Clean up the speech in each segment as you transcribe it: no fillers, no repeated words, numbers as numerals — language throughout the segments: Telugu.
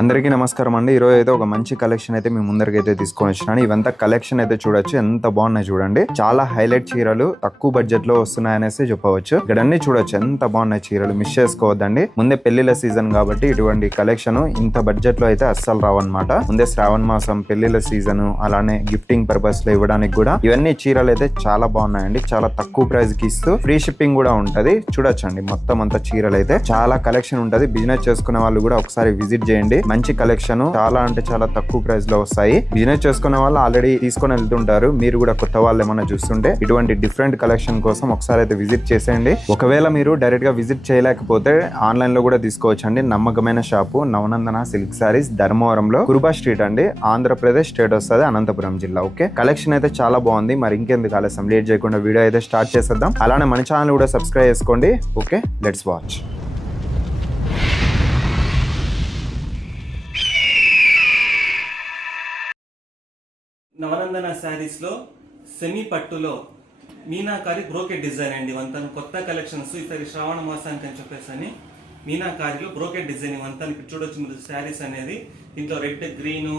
అందరికీ నమస్కారం అండి. ఈరోజు అయితే ఒక మంచి కలెక్షన్ అయితే మీ ముందరికి అయితే తీసుకొని వచ్చినాను. ఇవంతా కలెక్షన్ అయితే చూడొచ్చు, ఎంత బాగున్నాయి చూడండి. చాలా హైలైట్ చీరలు తక్కువ బడ్జెట్ లో వస్తున్నాయనేసి చెప్పవచ్చు. ఇక్కడ అన్ని చూడొచ్చు, ఎంత బాగున్నాయి చీరలు. మిస్ చేసుకోవద్దండి. ముందే పెళ్లిళ్ళ సీజన్ కాబట్టి ఇటువంటి కలెక్షన్ ఇంత బడ్జెట్ లో అయితే అస్సలు రావన్నమాట. ముందే శ్రావణ మాసం, పెళ్లిళ్ళ సీజన్, అలానే గిఫ్టింగ్ పర్పస్ లో ఇవ్వడానికి కూడా ఇవన్నీ చీరలు అయితే చాలా బాగున్నాయండి. చాలా తక్కువ ప్రైస్ కి ఇస్తూ ఫ్రీ షిప్పింగ్ కూడా ఉంటది. చూడొచ్చండి, మొత్తం అంతా చీరలు అయితే చాలా కలెక్షన్ ఉంటది. బిజినెస్ చేసుకునే వాళ్ళు కూడా ఒకసారి విజిట్ చేయండి. మంచి కలెక్షన్, చాలా అంటే చాలా తక్కువ ప్రైస్ లో వస్తాయి. బిజినెస్ చేసుకునే వాళ్ళు ఆల్రెడీ తీసుకొని వెళ్తుంటారు. మీరు కూడా కొత్త వాళ్ళు ఏమైనా చూస్తుంటే ఇటువంటి డిఫరెంట్ కలెక్షన్ కోసం ఒకసారి అయితే విజిట్ చేసేయండి. ఒకవేళ మీరు డైరెక్ట్ గా విజిట్ చేయలేకపోతే ఆన్లైన్ లో కూడా తీసుకోవచ్చు అండి. నమ్మకమైన షాపు నవనందన సిల్క్ సారీస్, ధర్మవరంలో, కురుబా స్ట్రీట్ అండి. ఆంధ్రప్రదేశ్ స్టేట్ వస్తుంది, అనంతపురం జిల్లా. ఓకే, కలెక్షన్ అయితే చాలా బాగుంది. మరి ఇంకెందుకు ఆలస్యం, లేట్ చేయకుండా వీడియో అయితే స్టార్ట్ చేసేద్దాం. అలానే మన ఛానల్ కూడా సబ్స్క్రైబ్ చేసుకోండి. Okay, let's watch. Navanandana sarees లో సెమీ పట్టులో మీనాకారి బ్రోకెట్ డిజైన్ అండి. ఇవంతా కొత్త కలెక్షన్స్ ఇతని శ్రావణ మాసానికి అని చెప్పేసి మీనాకారిలో బ్రోకెట్ డిజైన్ ఇవంతా ఇక్కడ చూడొచ్చు మీరు. శారీస్ అనేది దీంట్లో రెడ్, గ్రీన్,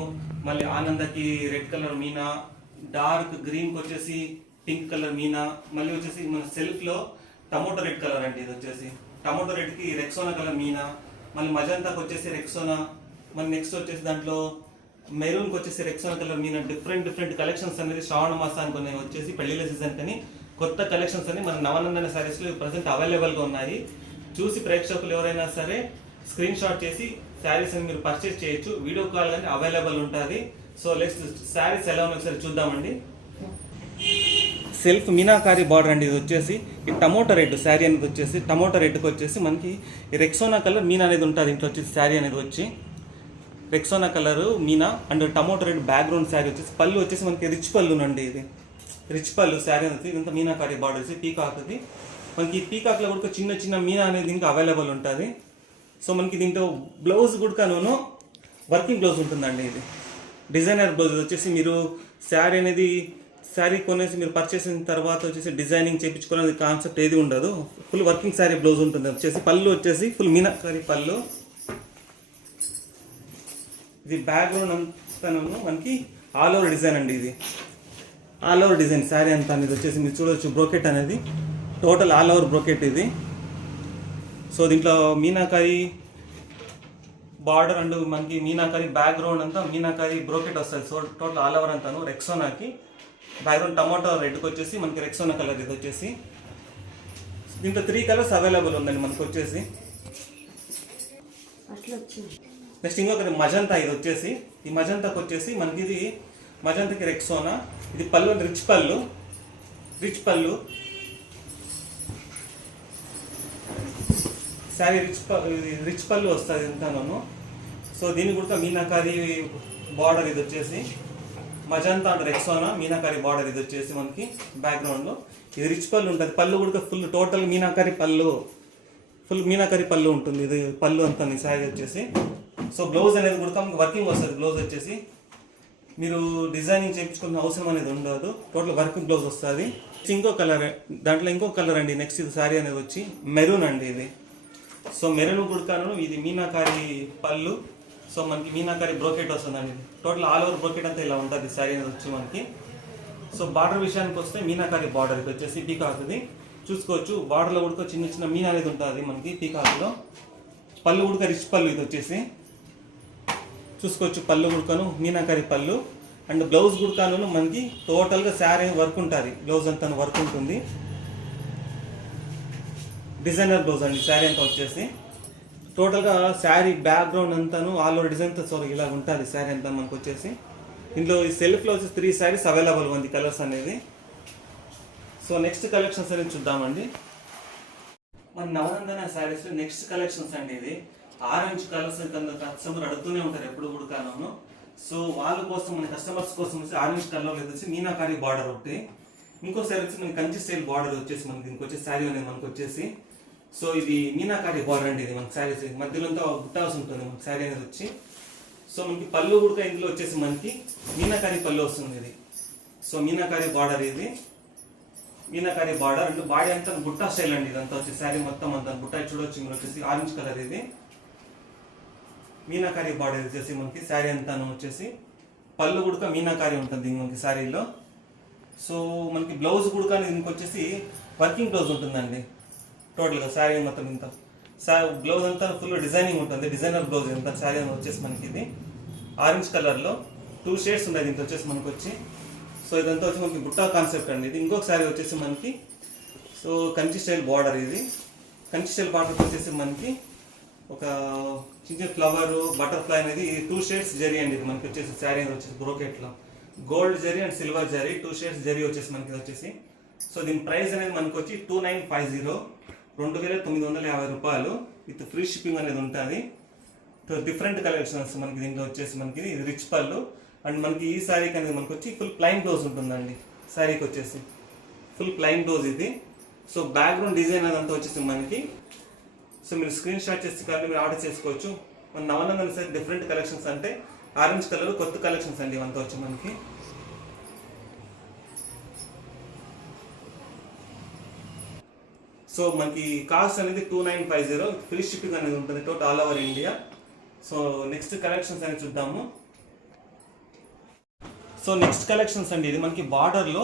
మళ్ళీ ఆనందకి red colour meena, dark green కి వచ్చేసి పింక్ కలర్ మీనా, మళ్ళీ వచ్చేసి మన సెల్ఫ్ లో టమోటో రెడ్ కలర్ అండి. ఇది వచ్చేసి టమోటో రెడ్ కి రెక్సోనా కలర్ మీనా, మళ్ళీ మజంతాకి వచ్చేసి రెక్సోనా, మళ్ళీ నెక్స్ట్ వచ్చేసి దాంట్లో మెరూన్ కి వచ్చేసి Rexona colour Meena. Different collections అనేది శ్రావణ మాసానికి వచ్చేసి పెళ్లిళ్ళ సీజన్ కని కొత్త కలెక్షన్స్ అని మన నవనందన సారీస్ లో ప్రెసెంట్ అవైలబుల్ గా ఉన్నాయి. చూసి ప్రేక్షకులు ఎవరైనా సరే స్క్రీన్ షాట్ చేసి శారీస్ అని మీరు పర్చేస్ చేయొచ్చు. వీడియో కాల్ కానీ అవైలబుల్ ఉంటుంది. సో నెక్స్ట్ శారీస్ ఎలా ఉన్నాయి ఒకసారి చూద్దామండి. సెల్ఫ్ మీనాకారి బార్డర్ అండి. ఇది వచ్చేసి ఈ టమోటో రెడ్ శారీ అనేది వచ్చేసి టమోటో రెడ్కి వచ్చేసి మనకి రెక్సోనా కలర్ మీనా అనేది ఉంటుంది. ఇంట్లో వచ్చేసి శారీ అనేది వచ్చి Rexona colour Meena and tomato red background sari వచ్చేసి పళ్ళు వచ్చేసి మనకి రిచ్ పళ్ళు అండి. ఇది రిచ్ పళ్ళు శారీ అనేది ఇదంతా మీనాకారి బార్డర్ పీకాక్. అది మనకి పీకాక్ లో కూడా చిన్న చిన్న మీనా అనేది ఇంకా అవైలబుల్ ఉంటుంది. సో మనకి దీంట్లో బ్లౌజ్ కూడా వర్కింగ్ బ్లౌజ్ ఉంటుందండి. ఇది డిజైనర్ బ్లౌజ్. వచ్చేసి మీరు శారీ కొనేసి మీరు పర్చేస్ అయిన తర్వాత వచ్చేసి డిజైనింగ్ చేయించుకోవాలని కాన్సెప్ట్ ఏది ఉండదు. ఫుల్ వర్కింగ్ శారీ బ్లౌజ్ ఉంటుంది. వచ్చేసి పళ్ళు వచ్చేసి ఫుల్ మీనాకారి పళ్ళు. ఇది బ్యాక్గ్రౌండ్ అంతా మనకి ఆల్ ఓవర్ డిజైన్ అండి. ఇది ఆల్ ఓవర్ డిజైన్ శారీ అంతా అనేది వచ్చేసి మీరు చూడవచ్చు. బ్రోకెట్ అనేది టోటల్ ఆల్ ఓవర్ బ్రోకెట్ ఇది. సో దీంట్లో మీనాకారి బార్డర్ అండ్ మనకి మీనాకారి బ్యాక్గ్రౌండ్ అంతా మీనాకారి బ్రోకెట్ వస్తుంది. సో టోటల్ ఆల్ ఓవర్ అంతాను రెక్సోనాకి బ్యాక్గ్రౌండ్ టమోటో రెడ్కి వచ్చేసి మనకి రెక్సోనా కలర్. ఇది వచ్చేసి దీంట్లో 3 కలర్స్ అవైలబుల్ ఉందండి మనకు వచ్చేసి. నెక్స్ట్ ఇంకొకటి మజంతా. ఇది వచ్చేసి ఈ మజంతాకి వచ్చేసి మనకి ఇది మజంతాకి రెక్సోనా. ఇది పళ్ళు రిచ్ పళ్ళు శారీ రిచ్ పళ్ళు వస్తుంది ఎంతనూ. సో దీని కూడా మీనాకారి బార్డర్. ఇది వచ్చేసి మజంతా అంటే రెక్సోనా మీనాకారి బార్డర్. ఇది వచ్చేసి మనకి బ్యాక్గ్రౌండ్ లో ఇది రిచ్ పళ్ళు ఉంటుంది. పళ్ళు కూడా ఫుల్ టోటల్ మీనాకారి పళ్ళు, ఫుల్ మీనాకారి పళ్ళు ఉంటుంది. ఇది పళ్ళు అంతా శారీ వచ్చేసి. సో బ్లౌజ్ అనేది కూడా వర్కింగ్ వస్తుంది. బ్లౌజ్ వచ్చేసి మీరు డిజైనింగ్ చేయించుకున్న అవసరం అనేది ఉండదు. టోటల్ వర్కింగ్ బ్లౌజ్ వస్తుంది. ఇంకో కలర్, దాంట్లో ఇంకో కలర్ అండి. నెక్స్ట్ ఇది శారీ అనేది వచ్చి మెరూన్ అండి. ఇది సో మెరూన్ గుడకాను ఇది మీనాకారి పళ్ళు. సో మనకి మీనాకారి బ్రోకెట్ వస్తుందండి. టోటల్ ఆల్ ఓవర్ బ్రోకెట్ అంతా ఇలా ఉంటుంది శారీ అనేది వచ్చి మనకి. సో బార్డర్ విషయానికి వస్తే మీనాకారి బార్డర్. ఇది వచ్చేసి పీకాక్ది చూసుకోవచ్చు. బార్డర్లో కూడా చిన్న చిన్న మీనా అనేది ఉంటుంది మనకి పీకాక్లో. పళ్ళు కూడా రిచ్ పళ్ళు. ఇది వచ్చేసి చూసుకోవచ్చు. పళ్ళు గుడకాను మీనాకారి పళ్ళు అండ్ బ్లౌజ్ గుడకాను మనకి టోటల్గా శారీ వర్క్ ఉంటుంది. బ్లౌజ్ అంతా వర్క్ ఉంటుంది. డిజైనర్ బ్లౌజ్ అండి శారీ అంతా వచ్చేసి. టోటల్గా శారీ బ్యాక్గ్రౌండ్ అంతాను ఆల్ ఓవర్ డిజైన్ తో ఇలా ఉంటుంది శారీ అంతా మనకు వచ్చేసి. ఇందులో ఈ సెల్ఫ్లో వచ్చేసి 3 శారీస్ అవైలబుల్ ఉంది కలర్స్ అనేది. సో నెక్స్ట్ కలెక్షన్స్ అనేది చూద్దామండి. మన నవనందన శారీస్ నెక్స్ట్ కలెక్షన్స్ అండి. ఇది ఆరెంజ్ కలర్స్ కస్టమర్ అడుగుతూనే ఉంటారు ఎప్పుడు కూడా కాను. సో వాళ్ళ కోసం మన కస్టమర్స్ కోసం వచ్చి ఆరెంజ్ కలర్ వచ్చేసి మీనాకారి బార్డర్ ఒకటి. ఇంకోసారి వచ్చి మనకి కంచి స్టైల్ బార్డర్ వచ్చేసి మనకి దీనికి వచ్చే శారీ అనేది మనకు వచ్చేసి. సో ఇది మీనాకారి బార్డర్ అండి. ఇది మనకి శారీస్ మధ్యలో అంతా బుట్టాల్సి ఉంటుంది మనకి శారీ అనేది వచ్చి. సో మనకి పళ్ళు కూడా ఇందులో వచ్చేసి మనకి మీనాకారి పళ్ళు వస్తుంది. ఇది సో మీనాకారి బార్డర్. ఇది మీనాకారి బార్డర్ అంటే బాడీ అంతా బుట్టా స్టైల్ అండి. ఇదంతా వచ్చి శారీ మొత్తం అంతా బుట్టా చూడొచ్చు మీరు. వచ్చేసి ఆరెంజ్ కలర్. ఇది మీనాకారి బార్డర్ వచ్చేసి మనకి శారీ అంతా వచ్చేసి పళ్ళు కూడా మీనాకారి ఉంటుంది మనకి శారీలో. సో మనకి బ్లౌజ్ కూడా దీనికి వచ్చేసి వర్కింగ్ బ్లౌజ్ ఉంటుందండి. టోటల్గా శారీ మొత్తం ఇంత బ్లౌజ్ అంతా ఫుల్ డిజైనింగ్ ఉంటుంది, డిజైనర్ బ్లౌజ్ ఇంత శారీ వచ్చేసి మనకి ఇది ఆరెంజ్ కలర్లో 2 షేడ్స్ ఉన్నాయి దీంట్లో వచ్చేసి మనకి వచ్చి. సో ఇదంతా వచ్చి మనకి బుట్టా కాన్సెప్ట్ అండి. ఇది ఇంకొక శారీ వచ్చేసి మనకి సో కంచి స్టైల్ బార్డర్. ఇది కంచి స్టైల్ బార్డర్ వచ్చేసి మనకి ఒక చిన్న ఫ్లవర్ బటర్ఫ్లై అనేది 2 షేడ్స్ జరీ అండి. ఇది మనకి వచ్చేసి శారీ వచ్చేసి బ్రోకెట్లో gold zari and silver zari 2 shades zari వచ్చేసి మనకి వచ్చేసి. సో దీని ప్రైస్ అనేది మనకి వచ్చి 2950 2950 రూపాయలు విత్ ఫ్రీ షిప్పింగ్ అనేది ఉంటుంది. డిఫరెంట్ కలెక్షన్స్ మనకి దీంట్లో వచ్చేసి మనకి ఇది రిచ్ పళ్ళు అండ్ మనకి ఈ శారీకి అనేది మనకి వచ్చి ఫుల్ ప్లైన్ బ్లౌజ్ ఉంటుందండి. శారీకి వచ్చేసి ఫుల్ ప్లైన్ బ్లౌజ్ ఇది. సో బ్యాక్గ్రౌండ్ డిజైన్ అదంతా వచ్చేసి మనకి సో మీరు స్క్రీన్ షాట్ చేసి కానీ మీరు ఆర్డర్ చేసుకోవచ్చు. మన నవనందన సార్ డిఫరెంట్ కలెక్షన్స్ అంటే ఆరెంజ్ కలర్ కొత్త కలెక్షన్స్ అండి ఇవంతా వచ్చి మనకి. సో మనకి కాస్ట్ అనేది 2950 ఫ్రీ షిప్పింగ్ అనేది ఉంటుంది total all over India. So next collections అనేది చూద్దాము. సో నెక్స్ట్ కలెక్షన్స్ అండి ఇది మనకి బార్డర్లో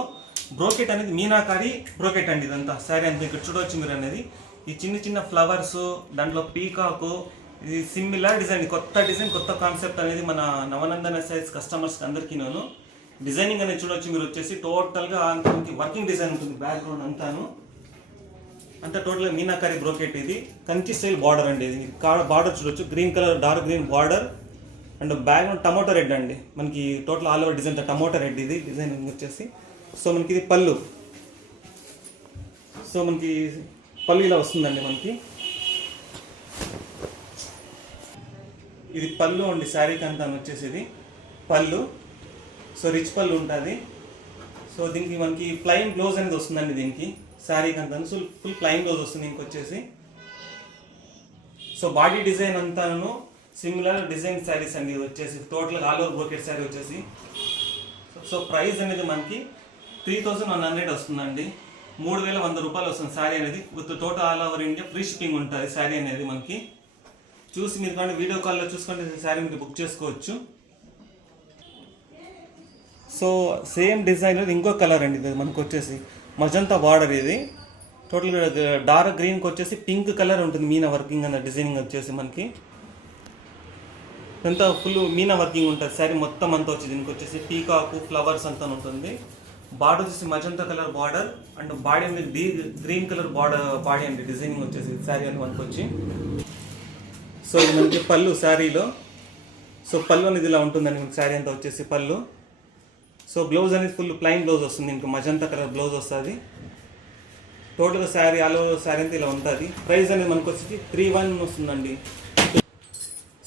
బ్రోకెట్ అనేది మీనాకారి బ్రోకెట్ అండి. ఇదంతా శారీ అంతా ఇక్కడ చూడవచ్చు మీరు అనేది ఈ చిన్న చిన్న ఫ్లవర్స్ దాంట్లో పీకాకు ఇది సిమిలర్ డిజైన్, కొత్త డిజైన్ కొత్త కాన్సెప్ట్ అనేది మన నవనందన సైజ్ కస్టమర్స్ అందరికీ నేను డిజైనింగ్ అనేది చూడవచ్చు మీరు వచ్చేసి. టోటల్గా మనకి వర్కింగ్ డిజైన్ ఉంటుంది బ్యాక్గ్రౌండ్ అంతాను అంతా టోటల్గా మీనాకారి బ్రోకెట్. ఇది కంచి స్టైల్ బార్డర్ అండి. ఇది బార్డర్ చూడొచ్చు green colour dark green border and background tomato red అండి మనకి total all over design tomato red ఇది డిజైన్ వచ్చేసి. సో మనకి ఇది పళ్ళు. సో మనకి పళ్ళు ఇలా వస్తుందండి మనకి. ఇది పళ్ళు అండి శారీకి అంతా వచ్చేసి ఇది పళ్ళు. సో రిచ్ పళ్ళు ఉంటుంది. సో దీనికి మనకి ప్లైన్ బ్లౌజ్ అనేది వస్తుందండి దీనికి శారీకి అంతా. సో ఫుల్ ప్లైన్ బ్లౌజ్ వస్తుంది దీనికి వచ్చేసి. సో బాడీ డిజైన్ అంతాను సిమిలర్ డిజైన్ శారీస్ అండి ఇది వచ్చేసి total all over brocade saree వచ్చేసి. సో ప్రైస్ అనేది మనకి 3100 వస్తుందండి. 3100 రూపాయలు వస్తుంది శారీ అనేది with total all over India free shipping ఉంటుంది శారీ అనేది మనకి. చూసి మీరు కానీ వీడియో కాల్లో చూసుకుంటే శారీ మీరు బుక్ చేసుకోవచ్చు. సో సేమ్ డిజైన్ ఇంకో కలర్ అండి ఇది మనకు వచ్చేసి మజంతా బార్డర్. ఇది టోటల్గా డార్క్ గ్రీన్కి వచ్చేసి పింక్ కలర్ ఉంటుంది మీనా వర్కింగ్ అన్న డిజైనింగ్ వచ్చేసి మనకి. అంతా ఫుల్ మీనా వర్కింగ్ ఉంటుంది శారీ మొత్తం అంతా వచ్చి దీనికి వచ్చేసి పీకాకు ఫ్లవర్స్ అంతా ఉంటుంది. బార్డర్ వచ్చేసి magenta colour border and body అనేది గ్రీన్ కలర్ బార్డర్ బాడీ అండి డిజైనింగ్ వచ్చేసి శారీ అని మనకు వచ్చి. సో ఇది మనకి పళ్ళు శారీలో. సో పళ్ళు అనేది ఇలా ఉంటుందండి మీకు శారీ అంతా వచ్చేసి పళ్ళు. సో బ్లౌజ్ అనేది ఫుల్ ప్లైన్ బ్లౌజ్ వస్తుంది ఇంకా మజంతా కలర్ బ్లౌజ్ వస్తుంది. టోటల్గా శారీ ఆల్ ఓవర్ శారీ అంతా ఇలా ఉంటుంది. ప్రైస్ అనేది మనకు వచ్చేసి 3100 వస్తుందండి.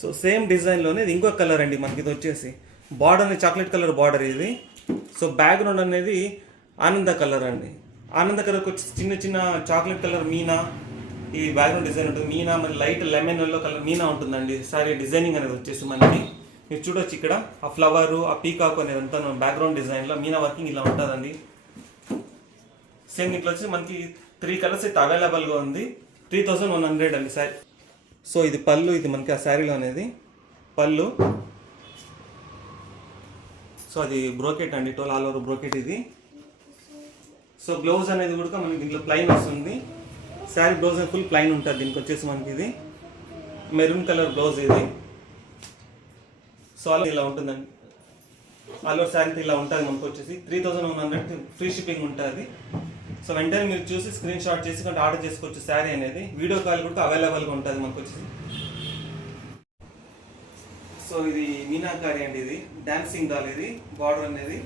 సో సేమ్ డిజైన్లోనే ఇది ఇంకొక కలర్ అండి మనకి. ఇది వచ్చేసి బార్డర్ అనేది చాక్లెట్ కలర్ బార్డర్ ఇది. సో బ్యాక్గ్రౌండ్ అనేది ఆనంద కలర్ అండి. ఆనంద కలర్కి వచ్చి చిన్న చిన్న చాక్లెట్ కలర్ మీనా ఈ బ్యాక్గ్రౌండ్ డిజైన్ ఉంటుంది. మీనా మరి light lemon yellow colour Meena ఉంటుందండి శారీ డిజైనింగ్ అనేది వచ్చేసి మనకి. మీరు చూడొచ్చు ఇక్కడ ఆ ఫ్లవరు ఆ పీకాక్ అనేది అంతా బ్యాక్గ్రౌండ్ డిజైన్లో మీనా వర్కింగ్ ఇలా ఉంటుందండి. సేమ్ ఇట్లా వచ్చి మనకి 3 కలర్స్ అయితే అవైలబుల్గా ఉంది. 3100 అండి శారీ. సో ఇది పళ్ళు. ఇది మనకి ఆ శారీలో అనేది పళ్ళు. సో అది బ్రోకెట్ అండి టోల్ ఆల్ ఓవర్ బ్రోకెట్ ఇది. సో బ్లౌజ్ అనేది కూడా మనకి దీంట్లో ప్లైన్ వస్తుంది. శారీ బ్లౌజ్ అనేది ఫుల్ ప్లైన్ ఉంటుంది దీనికి వచ్చేసి మనకి. ఇది మెరూన్ కలర్ బ్లౌజ్ ఇది. సో అలా ఇలా ఉంటుందండి ఆల్ ఓవర్ శారీ ఇలా ఉంటుంది మనకు వచ్చేసి. 3100 ఫ్రీ షిప్పింగ్ ఉంటుంది. సో వెంటనే మీరు చూసి స్క్రీన్ షాట్ చేసి ఆర్డర్ చేసుకోవచ్చు శారీ అనేది. వీడియో కాల్ కూడా అవైలబుల్గా ఉంటుంది మనకు వచ్చేసి. సో ఇది మీనాకారి అండి. ఇది డాన్సింగ్ డాల్ ఇది బార్డర్ అనేది.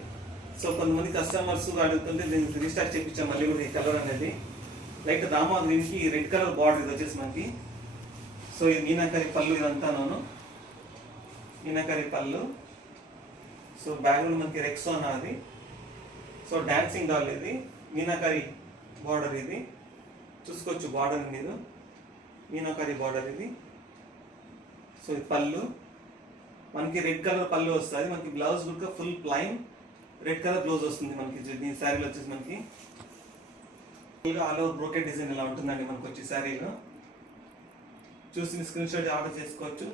సో కొంతమంది కస్టమర్స్ అడుగుతుంటే దీనికి రీస్టాక్ చేయించాం మళ్ళీ కూడా ఈ కలర్ అనేది లైక్ రామా గ్రీన్కి రెడ్ కలర్ బార్డర్ ఇది వచ్చేసి మనకి. సో ఇది మీనాకారి పళ్ళు ఇదంతా మీనాకారి పళ్ళు. సో బ్యాక్గ్రౌండ్ మనకి రెక్సోనా అది. సో డాన్సింగ్ డాల్ ఇది మీనాకారి బార్డర్ ఇది చూసుకోవచ్చు. బార్డర్ మీద మీనాకారి బార్డర్ ఇది. సో ఇది పళ్ళు మనకి రెడ్ కలర్ పళ్ళు వస్తుంది మనకి. బ్లౌజ్ కూడా full plain red colour blouse వస్తుంది మనకి. దీని శారీలో వచ్చేసి మనకి ఆల్ ఓవర్ బ్రోకెట్ డిజైన్ ఇలా ఉంటుందండి మనకు వచ్చి శారీలో. చూసి స్క్రీన్ షాట్ ఆర్డర్ చేసుకోవచ్చు.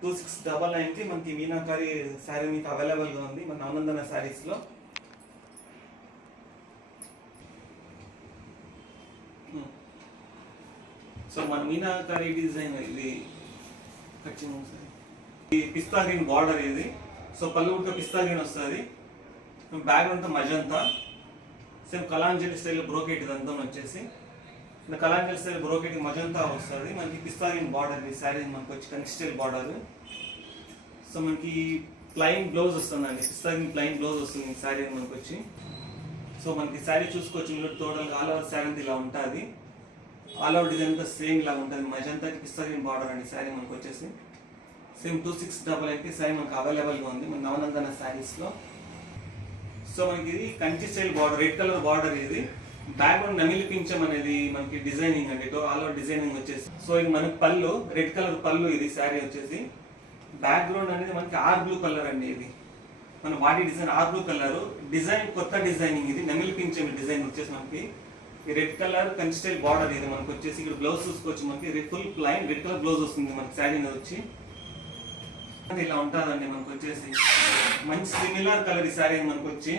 2699కి మనకి మీనాకారి శారీ మీకు అవైలబుల్గా ఉంది మన నవనందన శారీస్లో. సో మన మీనాకారి డిజైన్ ఇది ఈ పిస్తా గ్రీన్ బార్డర్ ఇది. సో పళ్ళు కూడా పిస్తా గ్రీన్ వస్తుంది, బ్యాగ్ అంతా magenta same Kalanjali style brocade ఇదంతా వచ్చేసి కలాంజలి స్టైల్ బ్రోకెట్ మజంతా వస్తుంది. మనకి పిస్తా గ్రీన్ బార్డర్ ఈ శారీ మనకు వచ్చి కంచి స్టైల్ బార్డర్. సో మనకి ప్లైన్ బ్లౌజ్ వస్తుందండి, పిస్తా గ్రీన్ ప్లైన్ బ్లౌజ్ వస్తుంది ఈ శారీ మనకు వచ్చి. సో మనకి శారీ చూసుకోవచ్చు మీరు టోటల్ ఆల్ ఓవర్ శారీ అంతా ఇలా ఉంటుంది, ఆల్ ఓవర్ డిజైన్ అంతా సేమ్ ఇలా ఉంటుంది. మజంతాకి పిస్తా గ్రీన్ బార్డర్ అండి శారీ మనకు వచ్చేసి. సేమ్ 2688కి శారీ మనకు అవైలబుల్గా ఉంది మన నవనందన శారీస్లో. సో మనకి ఇది Kanchi style border, red colour border ఇది. బ్యాక్గ్రౌండ్ నమిలి పించం అనేది మనకి డిజైనింగ్ అండి, ఆల్ ఓవర్ డిజైనింగ్ వచ్చేసి. సో ఇది మనకి పళ్ళు రెడ్ కలర్ పళ్ళు ఇది శారీ వచ్చేసి. బ్యాక్గ్రౌండ్ అనేది మనకి ఆర్ బ్లూ కలర్ అండి, ఇది మన body design or blue colour. Design కొత్త డిజైనింగ్ ఇది, నమిలి పించం డిజైన్ వచ్చేసి మనకి red colour Kanchi style border ఇది మనకు వచ్చేసి. ఇక్కడ బ్లౌజ్ చూసుకోవచ్చు మనకి full plain red colour blouse వస్తుంది మనకి శారీ మీద వచ్చి. ఇలా ఉంటుందండి మనకు వచ్చేసి. మంచి సిమిలర్ కలర్ ఈ శారీ మనకు వచ్చి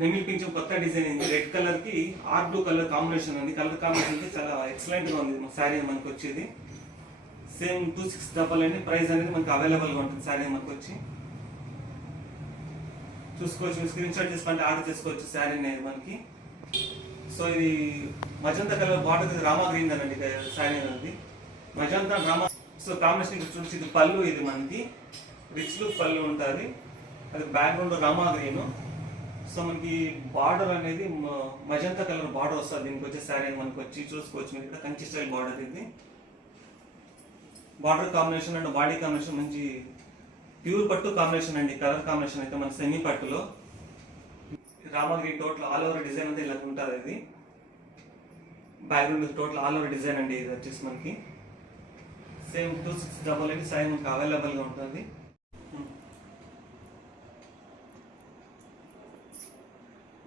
నెమిలి పింఛం కొత్త డిజైన్ రెడ్ కలర్ కి ఆర్ బ్లూ కలర్ కాంబినేషన్ ఉంది. కలర్ కాంబినేషన్ చాలా ఎక్సలెంట్ గా ఉంది శారీ మనకు వచ్చేది. సేమ్ 2699 ప్రైస్ అనేది మనకు అవైలబుల్ గా ఉంటుంది శారీ మనకు వచ్చి. చూసుకోవచ్చు, స్క్రీన్ షాట్ తీసుకుంటే ఆర్డర్ చేసుకోవచ్చు శారీ అనేది మనకి. సో ఇది magenta colour border Rama green అనండి శారీ అనేది మజంతా రామా. సో కాంబినేషన్ చూసి ఇది పళ్ళు ఇది మనకి రిచ్ లుక్ పళ్ళు ఉంటుంది, అది బ్యాక్గ్రౌండ్ రామా గ్రీన్. సో మనకి బార్డర్ అనేది మజంతా కలర్ బార్డర్ వస్తుంది దీనికి వచ్చే శారీ మనకి వచ్చి. చూసుకోవచ్చు మీరు ఇక్కడ కంచి స్టైల్ బార్డర్ ఇది. Border combination and body combination మంచి ప్యూర్ పట్టు కాంబినేషన్ అండి. కలర్ కాంబినేషన్ అయితే మన సెమీ పట్టులో Rama green total all over design అంతా ఇలా ఉంటుంది. ఇది background total all over design అండి ఇది వచ్చేసి మనకి. సేమ్ 2688 సైజ్ మనకు అవైలబుల్గా ఉంటుంది.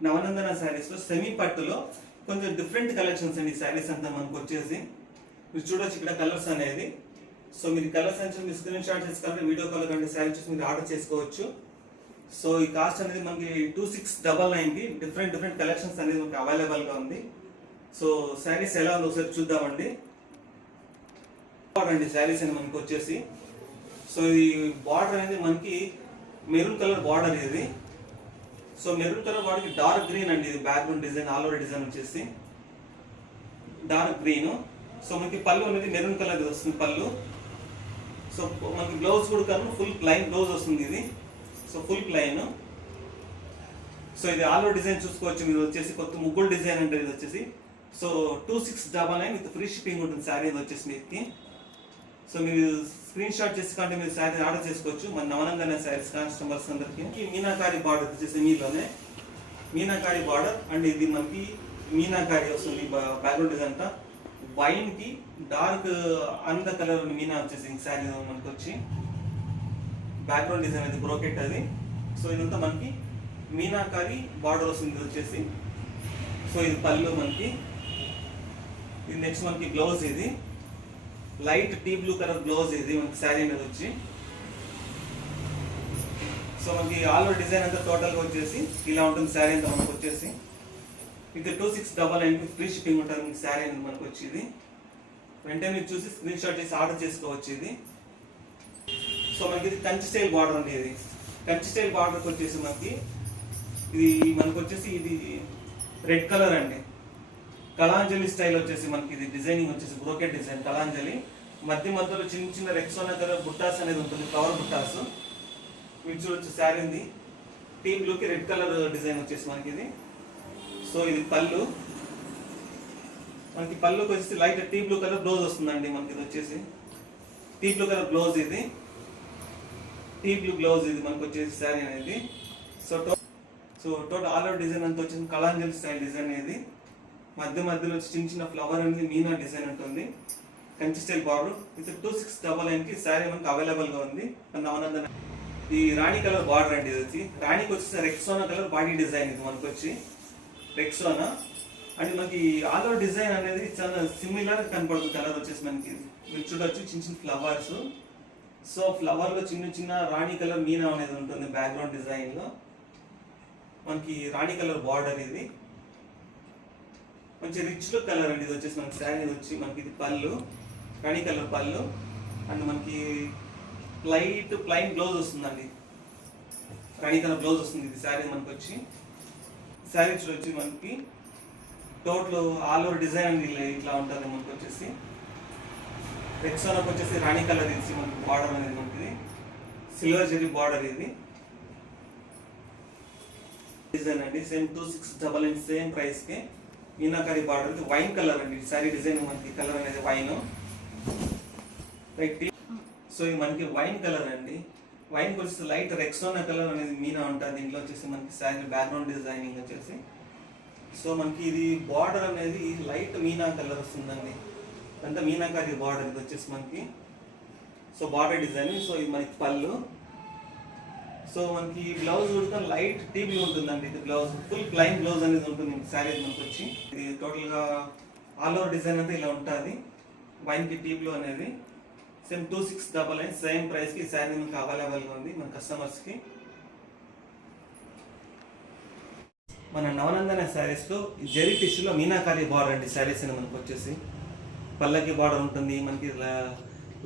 నవనందన శారీస్లో సెమీ పట్టులో కొంచెం డిఫరెంట్ కలెక్షన్స్ అండి శారీస్ అంతా మనకు వచ్చేసి. మీరు చూడొచ్చు ఇక్కడ కలర్స్ అనేది. సో మీరు కలర్స్ అనేది మీరు స్క్రీన్ షాట్ చేసుకోవాలి, వీడియో కాల్ కంటే శారీ చూసి మీరు ఆర్డర్ చేసుకోవచ్చు. సో ఈ కాస్ట్ అనేది మనకి 2699కి డిఫరెంట్ కలెక్షన్స్ అనేది మనకి అవైలబుల్గా ఉంది. సో శారీస్ ఎలా ఉందో ఒకసారి చూద్దామండి. అండి శారీస్ అని మనకి వచ్చేసి. సో ఈ బార్డర్ అనేది మనకి మెరూన్ కలర్ బార్డర్ ఇది. సో మెరూన్ కలర్ బార్డర్కి డార్క్ గ్రీన్ అండి ఇది background design all over design వచ్చేసి డార్క్ గ్రీన్. సో మనకి పళ్ళు అనేది మెరూన్ కలర్ వస్తుంది పళ్ళు. సో మనకి బ్లౌజ్ కూడా ఫుల్ ప్లైన్ బ్లౌజ్ వస్తుంది ఇది. So full plain. సో ఇది ఆల్ ఓవర్ డిజైన్ చూసుకోవచ్చు మీరు వచ్చేసి. కొత్త ముగ్గురు డిజైన్ అంటే ఇది వచ్చేసి. సో 2699 విత్ ఫ్రీ షిప్పింగ్ ఉంటుంది శారీ వచ్చేసి మీకు. సో మీరు స్క్రీన్ షాట్ చేసుకుంటే మీరు శారీ ఆర్డర్ చేసుకోవచ్చు మన నవనందన శారీస్ కస్టమర్స్ అందరికి. మీనాకారి బార్డర్ వచ్చేసి మీలోనే మీనాకారి బార్డర్ అండ్ ఇది మనకి మీనాకారి వస్తుంది బ్యాక్గ్రౌండ్ డిజైన్ అంతా. వైన్ కి డార్క్ అంద కలర్ మీనా వచ్చేసి శారీ మనకి వచ్చి. బ్యాక్గ్రౌండ్ డిజైన్ అది బ్రోకెట్ అది. సో ఇదంతా మనకి మీనాకారి బార్డర్ వస్తుంది వచ్చేసి. సో ఇది పళ్ళు మనకి. ఇది నెక్స్ట్ మనకి బ్లౌజ్ ఇది light tea blue colour blouse ఇది మనకి శారీ మీద వచ్చి. సో మనకి ఆల్ ఓవర్ డిజైన్ అంతా టోటల్గా వచ్చేసి ఇలా ఉంటుంది శారీ అంతా మనకు వచ్చేసి. ఇది 2699 ఫ్రీ షిప్పింగ్ ఉంటుంది మీకు శారీ అనేది మనకు వచ్చి. ఇది వెంటనే మీరు చూసి స్క్రీన్ షాట్ చేసి ఆర్డర్ చేసుకోవచ్చు ఇది. సో మనకి ఇది కంచి స్టైల్ బార్డర్ అండి. ఇది కంచి స్టైల్ బార్డర్కి వచ్చేసి మనకి ఇది మనకు వచ్చేసి ఇది రెడ్ కలర్ అండి. కలాంజలి స్టైల్ వచ్చేసి మనకి ఇది డిజైనింగ్ వచ్చేసి బ్రోకెట్ డిజైన్ కలాంజలి. మధ్యలో చిన్న రెక్సోనా కలర్ బుట్టాస్ అనేది ఉంటుంది, ఫ్లవర్ బుట్టాస్. మీరు చూడొచ్చు శారీ ఉంది టీ బ్లూకి రెడ్ కలర్ డిజైన్ వచ్చేసి మనకి ఇది. సో ఇది పళ్ళు మనకి. పళ్ళుకి వచ్చేసి light tea blue colour blouse వస్తుందండి మనకి. ఇది వచ్చేసి టీ బ్లూ కలర్ బ్లౌజ్ ఇది. టీ బ్లూ బ్లౌజ్ ఇది మనకు వచ్చేసి శారీ అనేది. So total all over design అంతా వచ్చేసి కలాంజలి స్టైల్ డిజైన్ ఇది. మధ్యలో చిన్న ఫ్లవర్ అనేది మీనా డిజైన్ ఉంటుంది. కంచి స్టైల్ బార్డర్ విత్ 2699కి శారీ మనకి అవైలబుల్గా ఉంది నవనందన. ఈ రాణి కలర్ బార్డర్ అండి. ఇది వచ్చి రాణికి వచ్చేసి రెక్సోనా కలర్ బాడీ డిజైన్ ఇది మనకు వచ్చి రెక్సోనా. అండ్ మనకి ఆల్ ఓవర్ డిజైన్ అనేది చాలా సిమిలర్ కనపడుతుంది కలర్ వచ్చేసి మనకి. మీరు చూడొచ్చు చిన్న ఫ్లవర్స్ సో ఫ్లవర్ లో చిన్న చిన్న రాణి కలర్ మీనా అనేది ఉంటుంది బ్యాక్గ్రౌండ్ డిజైన్ లో. మనకి రాణి కలర్ బార్డర్ ఇది, మంచి రిచ్ లుక్ కలర్ అండి. ఇది వచ్చేసి మనకి శారీ వచ్చి మనకి ఇది పళ్ళు, రాణి కలర్ పళ్ళు, అండ్ మనకి లైట్ ప్లైన్ బ్లౌజ్ వస్తుందండి, రాణి కలర్ బ్లౌజ్ వస్తుంది. ఇది శారీ మనకి వచ్చి శారీ వచ్చి మనకి టోటల్ ఆల్ ఓవర్ డిజైన్ ఇట్లా ఉంటుంది మనకి వచ్చేసి. రెక్సోనాకి వచ్చేసి రాణి కలర్ ఇచ్చి మనకి బార్డర్ అనేది మనకి సిల్వర్ జెరీ బార్డర్ ఇది డిజైన్ అండి. సేమ్ 2699 సేమ్ ప్రైస్ కి మీనాకారి బార్డర్. వైన్ కలర్ అండి సారీ డిజైన్, మనకి కలర్ అనేది వైన్ రైట్. సో ఇది మనకి వైన్ కలర్ అండి. వైన్ వచ్చేసి లైట్ రెక్సోనా కలర్ అనేది మీనా ఉంటుంది. దీంట్లో వచ్చేసి మనకి శారీ బ్యాక్గ్రౌండ్ డిజైనింగ్ వచ్చేసి. సో మనకి ఇది బార్డర్ అనేది లైట్ మీనా కలర్ వస్తుందండి, అంతా మీనాకారి బార్డర్ ఇది వచ్చేసి మనకి. So border design. సో ఇది మనకి పళ్ళు. సో మనకి బ్లౌజ్ కూడా లైట్ టీ బ్లూ ఉంటుందండి. ఇది బ్లౌజ్ ఫుల్ ప్లైన్ బ్లౌజ్ అనేది ఉంటుంది శారీ మనకి వచ్చి. ఇది టోటల్ గా ఆల్ ఓవర్ డిజైన్ అంతా ఇలా ఉంటుంది. వైన్ కి టీ బ్లూ అనేది సేమ్ 2699 సేమ్ ప్రైస్ కి శారీ మనకి అవైలబుల్ గా ఉంది మన కస్టమర్స్ కి. మన నవనందన శారీస్ లో జెరీ టిష్యూలో మీనాకారి బార్డర్ అండి శారీస్ మనకి వచ్చేసి. పల్లకి బార్డర్ ఉంటుంది మనకి,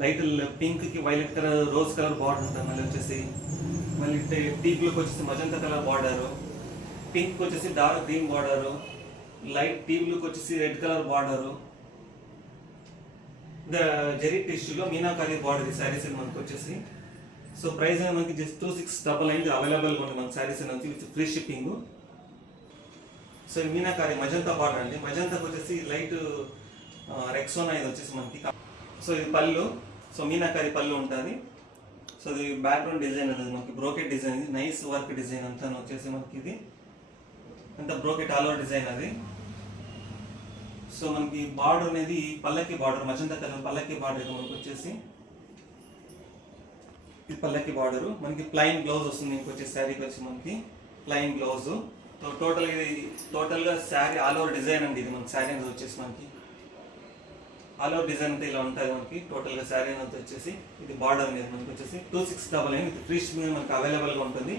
లైట్ పింక్ కి violet colour rose colour border ఉంటుంది. మళ్ళీ వచ్చేసి మళ్ళీ టీ బ్లూకి వచ్చేసి మజంతా కలర్ బార్డర్, పింక్ వచ్చేసి dark green border, light tea బ్లూకి వచ్చేసి రెడ్ కలర్ బార్డర్. జెరీ టిష్యూలో మీనాకారి బార్డర్ ఈ శారీస్ మనకి వచ్చేసి. సో ప్రైస్ మనకి జస్ట్ 2699 అవైలబుల్ గా ఉంది మన శారీస్ వచ్చి విత్ ఫ్రీ షిప్పింగ్. సో ఈ మీనాకారి మజంతా బార్డర్ అండి. మజంతాకి వచ్చేసి లైట్ రెక్సోనా ఇది వచ్చేసి మనకి. సో ఇది పళ్ళు. సో మీనాకారి పళ్ళు ఉంటుంది. సో ఇది బ్యాక్గ్రౌండ్ డిజైన్ అనేది మనకి brocade design, nice work design అంతా వచ్చేసి మనకి ఇది అంతా బ్రోకెట్ ఆల్ ఓవర్ డిజైన్ అది. సో మనకి బార్డర్ అనేది పల్లకి బార్డర్, మజంతా కలర్ పల్లకి బార్డర్ ఇది మనకి వచ్చేసి. ఇది పల్లకి బార్డర్. మనకి ప్లైన్ బ్లౌజ్ వస్తుంది ఇంకొచ్చేసి శారీకి వచ్చి మనకి ప్లైన్ బ్లౌజ్. టోటల్ ఇది టోటల్ గా శారీ ఆల్ ఓవర్ డిజైన్ అండి. ఇది మన శారీ అనేది వచ్చేసి మనకి ఆల్ ఓవర్ డిజైన్ అంతా ఇలా ఉంటుంది మనకి. టోటల్ గా శారీ అంతా వచ్చేసి ఇది బార్డర్ అనేది మనకి వచ్చేసి 2699 విత్ ఫ్రీ షిప్పింగ్ మనకి అవైలబుల్ గా ఉంటుంది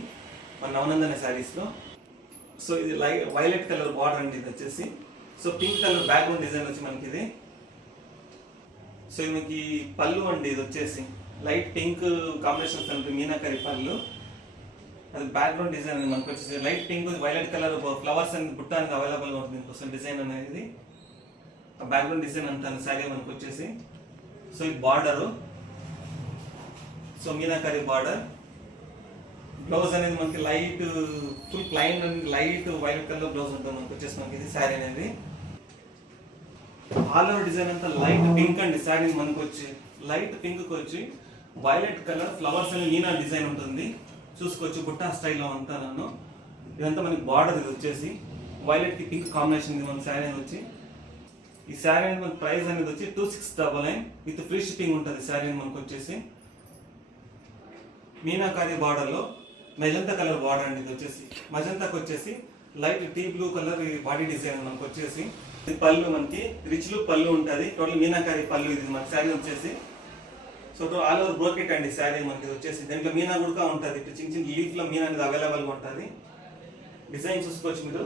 మన నవనందన శారీస్ లో. సో ఇది వైలెట్ కలర్ బార్డర్ అండి ఇది వచ్చేసి. So pink colour background design వచ్చి మనకి ఇది. సో ఇది మనకి పళ్ళు అండి ఇది వచ్చేసి లైట్ పింక్ కాంబినేషన్ ఉంటుంది మీనాకరి పళ్ళు. అది బ్యాక్గ్రౌండ్ డిజైన్ అనేది మనకి వచ్చేసి light pink violet colour flowers అనేది బుట్టానికి అవైలబుల్ గా ఉంటుంది దీనికోసం డిజైన్ అనేది. బ్యాక్గ్రౌండ్ డిజైన్ అంతా శారీ మనకి వచ్చేసి. సో ఇది border. So meenakari border. Blouse అనేది మనకి light full plain light violet colour blouse ఉంటుంది మనకి వచ్చేసి మనకి ఇది శారీ అనేది. ఆల్ ఓవర్ డిజైన్ అంతా లైట్ పింక్ అండి శారీ మనకి వచ్చి. లైట్ పింక్ కి వచ్చి వైలెట్ కలర్ ఫ్లవర్స్ అనేది మీనా డిజైన్ ఉంటుంది చూసుకోవచ్చు బుట్టా స్టైల్లో అంతా. నన్ను ఇదంతా మనకి బార్డర్ ఇది వచ్చేసి వైలెట్ కి పింక్ కాంబినేషన్ ఇది మన శారీ వచ్చి. ఈ శారీ అనేది మన ప్రైస్ అనేది వచ్చి 2699 విత్ ఫ్రీ షిప్పింగ్ ఉంటుంది శారీ మనకు వచ్చేసి. మీనాకారి బార్డర్ లో మెజంతా కలర్ బార్డర్ అండి ఇది వచ్చేసి. మజంతాకి వచ్చేసి light tea blue colour body design మనకు వచ్చేసి. ఇది పళ్ళు మనకి రిచ్ లుక్ పళ్ళు ఉంటుంది. టోటల్ మీనాకారి పళ్ళు ఇది మన శారీ వచ్చేసి. సో ఆల్ ఓవర్ బ్రోకెట్ అండి శారీ మనకి వచ్చేసి. దీంట్లో మీనా కూడా ఉంటుంది, చిన్న చిన్న లీఫ్ లో మీనా అనేది అవైలబుల్ గా ఉంటుంది. డిజైన్ చూసుకోవచ్చు మీరు.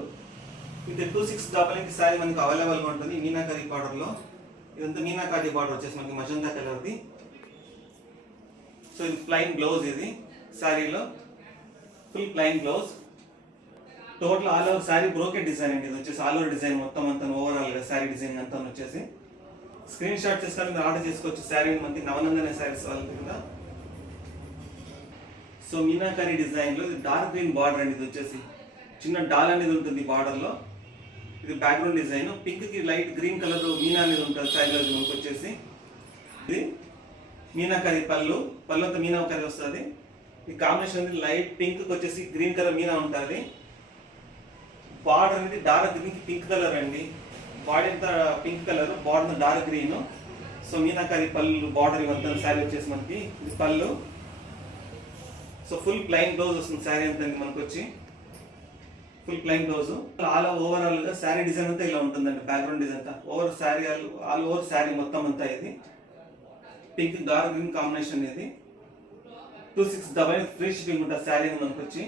విత్ 2699 శారీ మనకి అవైలబుల్ గా ఉంటుంది మీనాకారి బార్డర్ లో. ఇదంతా మీనాకారి బార్డర్ వచ్చేసి మనకి మజంతా కలర్ది. సో ఇది ప్లైన్ బ్లౌజ్ ఇది శారీలో full plain blouse. Total all over sari brocade design అండి ఇది వచ్చేసి. ఆల్ ఓవర్ డిజైన్ మొత్తం అంతా ఓవరాల్ గా శారీ డిజైన్ అంతా వచ్చేసి. స్క్రీన్ షాట్ చేసుకొని మీరు ఆర్డర్ చేసుకోవచ్చు శారీ మనకి నవనందన శారీస్ వాళ్ళ కింద. సో మీనాకారి డిజైన్ లో డార్క్ గ్రీన్ బార్డర్ అండి ఇది వచ్చేసి. చిన్న డాల్ అనేది ఉంటుంది బార్డర్ లో. ఇది బ్యాక్గ్రౌండ్ డిజైన్. పింక్ కి లైట్ గ్రీన్ కలర్ మీనా అనేది ఉంటుంది శారీలో మనకి వచ్చేసి. ఇది మీనాకారి పళ్ళు. పళ్ళు అంతా మీనాకారి వస్తుంది. ఈ కాంబినేషన్ అనేది లైట్ పింక్ కి వచ్చేసి గ్రీన్ కలర్ మీనా ఉంటుంది. బార్డర్ అనేది డార్క్ గ్రీన్ కి పింక్ కలర్ అండి. బాడీ అంతా pink colour, border dark green. So meenakari పళ్ళు బార్డర్ ఇవంతా శారీ వచ్చేసి మనకి ఇది పళ్ళు. సో ఫుల్ ప్లైన్ బ్లౌజ్ వస్తుంది శారీ అంతా మనకు వచ్చి. Full plain blouse. All overall గా శారీ డిజైన్ అంతా ఇలా ఉంటుందండి. బ్యాక్గ్రౌండ్ డిజైన్ అంతా over sari all over sari మొత్తం అంతా ఇది పింక్ డార్క్ గ్రీన్ కాంబినేషన్ ఇది. 2699 ఫ్రీ షిప్పింగ్ ఉంటుంది శారీ మనకు వచ్చి.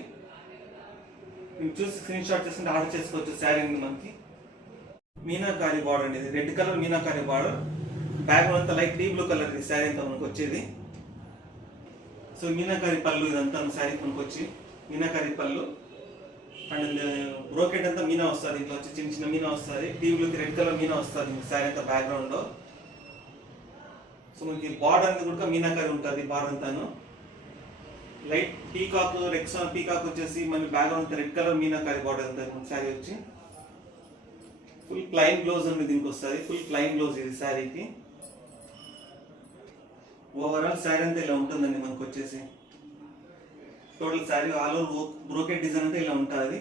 మీరు చూసి స్క్రీన్ షాట్ చేసుకుంటే ఆర్డర్ చేసుకోవచ్చు. శారీ మనకి మీనాకారి బార్డర్ అండి, ఇది red colour meenakari border, background అంతా లైట్ డీ బ్లూ కలర్ ఇది శారీ అంతా మనకు వచ్చేది. సో మీనాకారి పళ్ళు ఇదంతా శారీ మనకు వచ్చి మీనాకారి పళ్ళు అండ్ బ్రోకెట్ అంతా మీనా వస్తుంది. ఇంట్లో వచ్చి చిన్న చిన్న మీనా వస్తుంది, డీ బ్లూకి రెడ్ కలర్ మీనా వస్తుంది శారీ అంతా బ్యాక్గ్రౌండ్ లో. సో మనకి బార్డర్ అనేది కూడా మీనాకారి ఉంటుంది. బార్డర్ అంతాను లైట్ పీకాక్ రెక్సాన్ పీకాక్ వచ్చేసి మన background red colour meenakari border ఉంటుంది మన శారీ వచ్చి. ఫుల్ ప్లైన్ బ్లౌజ్ అనేది దీనికి వస్తుంది. ఫుల్ ప్లైన్ బ్లౌజ్ ఇది శారీకి. ఓవరాల్ శారీ అంతా ఇలా ఉంటుందండి మనకు వచ్చేసి. Total saree all over brocade design అంతా ఇలా ఉంటుంది.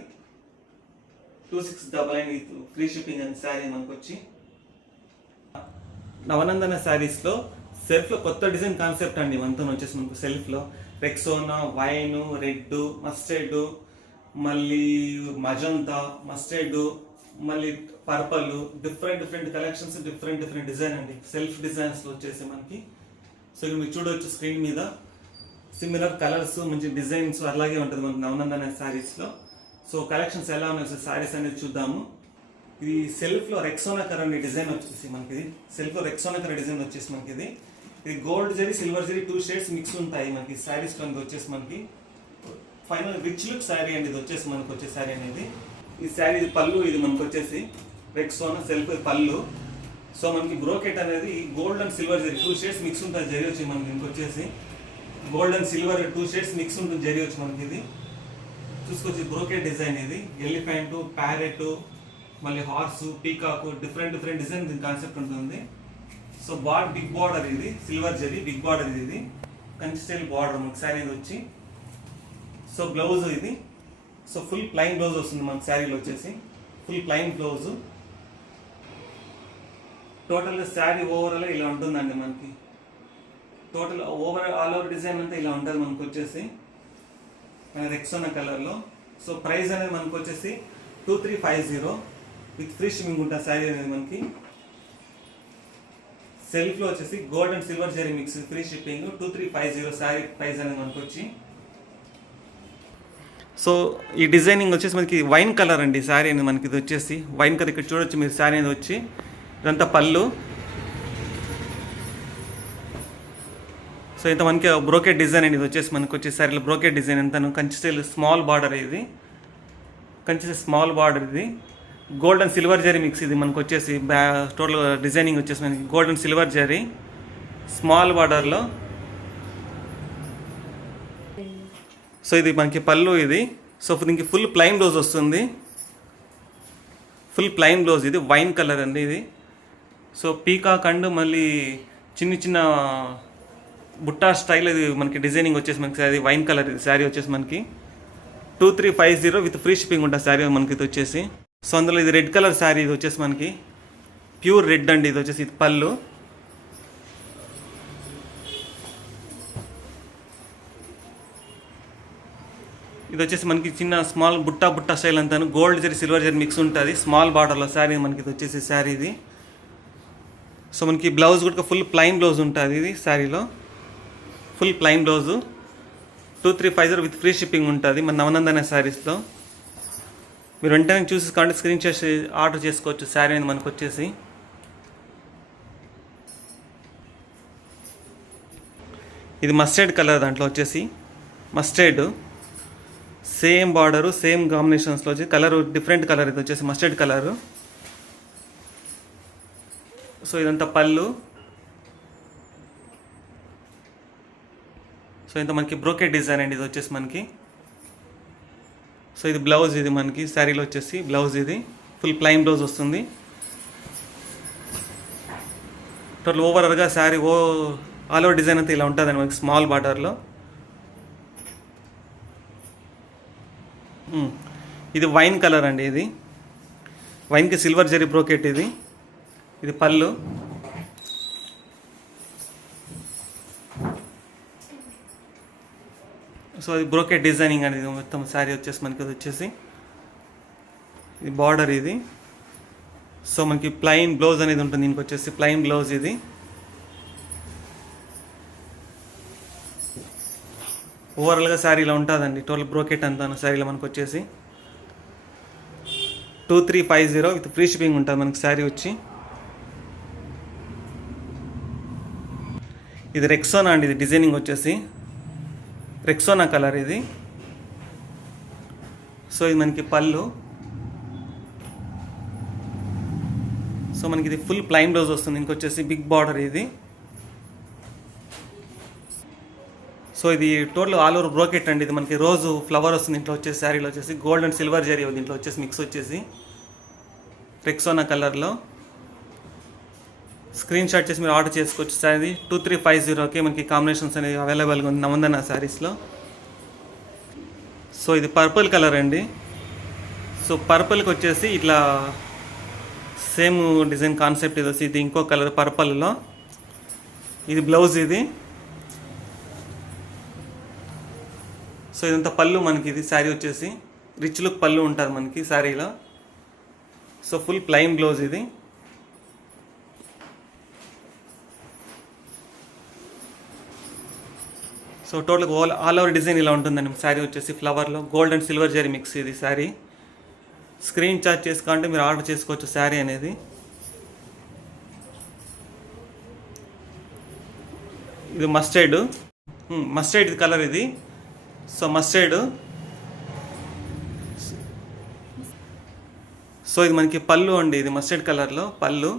2699 ఫ్రీ షిప్పింగ్ అండ్ శారీ మనకు వచ్చి. నవనందన శారీస్ లో సెల్ఫ్ లో కొత్త డిజైన్ కాన్సెప్ట్ అండి ఇవంతా వచ్చేసి మనకు. సెల్ఫ్ లో రెక్సోనా, వైన్, రెడ్, మస్టర్డ్, మళ్ళీ మజంతా, మస్టర్డ్, మళ్ళీ purple, different collections, different design అండి. సెల్ఫ్ డిజైన్స్ లో వచ్చేసి మనకి. సో ఇక్కడ మీరు చూడవచ్చు స్క్రీన్ మీద సిమిలర్ కలర్స్, మంచి డిజైన్స్ అలాగే ఉంటుంది మనకి నవనందన శారీస్ లో. సో కలెక్షన్స్ ఎలా ఉన్నాయి శారీస్ అనేది చూద్దాము. ఇది సెల్ఫ్ లో రెక్సోనా కలర్ అనే డిజైన్ వచ్చేసి మనకి. ఇది సెల్ఫ్ లో రెక్సోనా కలర్ డిజైన్ వచ్చేసి మనకి ఇది gold zari, silver zari 2 shades mix ఉంటాయి మనకి శారీస్ లో. వచ్చేసి మనకి ఫైనల్ రిచ్ లుక్ శారీ అండి ఇది వచ్చేసి మనకు వచ్చే శారీ అనేది. ఈ శారీ పళ్ళు ఇది మనకు వచ్చేసి రెక్సోనా సెల్ఫ్ పళ్ళు. సో మనకి బ్రోకెట్ అనేది gold and silver zari 2 shades mix ఉంటుంది జరీ వచ్చి మనకి. ఇంకొచ్చేసి gold and silver 2 shades mix ఉంటుంది జరీ వచ్చి మనకి. ఇది చూసుకోవచ్చు బ్రోకెట్ డిజైన్ ఇది. ఎలిఫెంట్, ప్యారెట్, మళ్ళీ హార్స్, పీకాక్, డిఫరెంట్ డిజైన్ దీని కాన్సెప్ట్ ఉంటుంది. సో బిగ్ బార్డర్ ఇది సిల్వర్ జరీ బిగ్ బార్డర్ ఇది కంచి స్టైల్ బార్డర్ మనకి శారీ వచ్చి. సో బ్లౌజ్ ఇది. సో ఫుల్ ప్లైన్ బ్లౌజ్ వస్తుంది మనకి శారీలో వచ్చేసి. Full plain blouse. Total sari overall ఇలా ఉంటుందండి మనకి. టోటల్ ఆల్ ఓవర్ డిజైన్ అంతా ఇలా ఉంటుంది మనకు వచ్చేసి రెక్సోనా కలర్లో. సో ప్రైస్ అనేది మనకు వచ్చేసి 2350 విత్ ఫ్రీ షిప్పింగ్ ఉంటుంది శారీ అనేది మనకి. సెల్ఫ్ లో వచ్చేసి gold and silver zari mix free shipping 2350 sari price అనేది మనకు వచ్చి. సో ఈ డిజైనింగ్ వచ్చేసి మనకి వైన్ కలర్ అండి శారీ అనేది మనకి. ఇది వచ్చేసి వైన్ కలర్. ఇక్కడ చూడొచ్చు మీరు శారీ అనేది వచ్చి ఇదంతా పళ్ళు. సో ఇంత మనకి బ్రోకెట్ డిజైన్ అండి ఇది వచ్చేసి మనకు వచ్చే శారీలో బ్రోకెట్ డిజైన్ అంతా కంచి స్టైల్ స్మాల్ బార్డర్ ఇది. కంచి స్మాల్ బార్డర్ ఇది. Gold and silver zari mix ఇది మనకు వచ్చేసి. టోటల్ డిజైనింగ్ వచ్చేసి మనకి gold and silver zari small బార్డర్లో. సో ఇది మనకి పళ్ళు ఇది. సో దీనికి ఫుల్ ప్లైన్ బ్లౌజ్ వస్తుంది. ఫుల్ ప్లైన్ బ్లౌజ్ ఇది వైన్ కలర్ అండి ఇది. సో పీకాక్ అండ్ మళ్ళీ చిన్న బుట్టా స్టైల్ ఇది మనకి డిజైనింగ్ వచ్చేసి మనకి అది వైన్ కలర్ ఇది శారీ వచ్చేసి మనకి. 2350 విత్ ఫ్రీ షిప్పింగ్ ఉంటుంది శారీ మనకి ఇది వచ్చేసి. సో అందులో ఇది రెడ్ కలర్ శారీ ఇది వచ్చేసి మనకి ప్యూర్ రెడ్ అండి ఇది వచ్చేసి. ఇది పళ్ళు. ఇది వచ్చేసి మనకి చిన్న స్మాల్ బుట్టా స్టైల్ అంతాను gold zari silver zari mix ఉంటుంది స్మాల్ బార్డర్లో శారీ మనకి ఇది వచ్చేసి శారీ ఇది. సో మనకి బ్లౌజ్ కూడా ఫుల్ ప్లైన్ బ్లౌజ్ ఉంటుంది ఇది శారీలో. Full plain blouse 2350 with free shipping ఉంటుంది మన నవనందన శారీస్లో. మీరు వెంటనే చూసి కాంటే స్క్రీన్ చేసి ఆర్డర్ చేసుకోవచ్చు శారీ అనేది మనకు వచ్చేసి. ఇది మస్టర్డ్ కలర్ దాంట్లో వచ్చేసి మస్టర్డ్ సేమ్ బార్డరు సేమ్ కాంబినేషన్స్లో వచ్చి కలర్ డిఫరెంట్ కలర్ ఇది వచ్చేసి మస్టర్డ్ కలరు. సో ఇదంతా పళ్ళు. సో ఇంత మనకి బ్రోకెట్ డిజైన్ అండి ఇది వచ్చేసి మనకి. సో ఇది బ్లౌజ్ ఇది మనకి శారీలో వచ్చేసి బ్లౌజ్ ఇది. ఫుల్ ప్లైన్ బ్లౌజ్ వస్తుంది. టోటల్ ఓవరాల్గా శారీ ఆల్ ఓవర్ డిజైన్ అంతా ఇలా ఉంటుందండి మనకి స్మాల్ బార్డర్లో. ఇది వైన్ కలర్ అండి ఇది. వైన్కి సిల్వర్ జరీ బ్రోకెట్ ఇది. ఇది పళ్ళు. సో అది బ్రోకెట్ డిజైనింగ్ అనేది మొత్తం శారీ వచ్చేసి మనకి అది వచ్చేసి ఇది బార్డర్ ఇది. సో మనకి ప్లైన్ బ్లౌజ్ అనేది ఉంటుంది దీనికి వచ్చేసి ప్లైన్ బ్లౌజ్ ఇది. ఓవరాల్గా శారీ ఇలా ఉంటుందండి. టోటల్ బ్రోకెట్ అంతాను శారీలో మనకు వచ్చేసి 2350 విత్ ఫ్రీ షిప్పింగ్ ఉంటుంది మనకి శారీ వచ్చి. ఇది రెక్సోనా అండి. ఇది డిజైనింగ్ వచ్చేసి రెక్సోనా కలర్ ఇది. సో ఇది మనకి పళ్ళు. సో మనకి ఇది ఫుల్ ప్లైన్ బ్లౌజ్ వస్తుంది. ఇంకొచ్చేసి బిగ్ బార్డర్ ఇది. సో ఇది టోటల్ ఆల్ ఓవర్ బ్రోకెట్ అండి. ఇది మనకి రోజు ఫ్లవర్ వస్తుంది ఇంట్లో వచ్చేసి. శారీలో వచ్చేసి గోల్డ్ అండ్ సిల్వర్ జరీ దీంట్లో వచ్చేసి మిక్స్ వచ్చేసి రెక్సోనా కలర్లో. స్క్రీన్ షాట్ చేసి మీరు ఆర్డర్ చేసుకోవచ్చు. శారీ 2350కి మనకి కాంబినేషన్స్ అనేవి అవైలబుల్గా ఉంది నవందన శారీస్లో. సో ఇది పర్పుల్ కలర్ అండి. సో పర్పుల్కి వచ్చేసి ఇట్లా సేమ్ డిజైన్ కాన్సెప్ట్ ఇది వచ్చి ఇది ఇంకో కలర్ పర్పుల్లో. ఇది బ్లౌజ్ ఇది. సో ఇదంతా పళ్ళు మనకి. ఇది శారీ వచ్చేసి రిచ్ లుక్ పళ్ళు ఉంటుంది మనకి శారీలో. సో ఫుల్ ప్లెయిన్ బ్లౌజ్ ఇది. So total all over design ఇలా ఉంటుందండి శారీ వచ్చేసి ఫ్లవర్లో gold and silver zari mix ఇది శారీ. స్క్రీన్ చార్జ్ చేసుకుంటే మీరు ఆర్డర్ చేసుకోవచ్చు శారీ అనేది. ఇది మస్టర్డ్ ఇది కలర్ ఇది. So mustard. సో ఇది మనకి పళ్ళు అండి. ఇది మస్టర్డ్ కలర్లో పళ్ళు.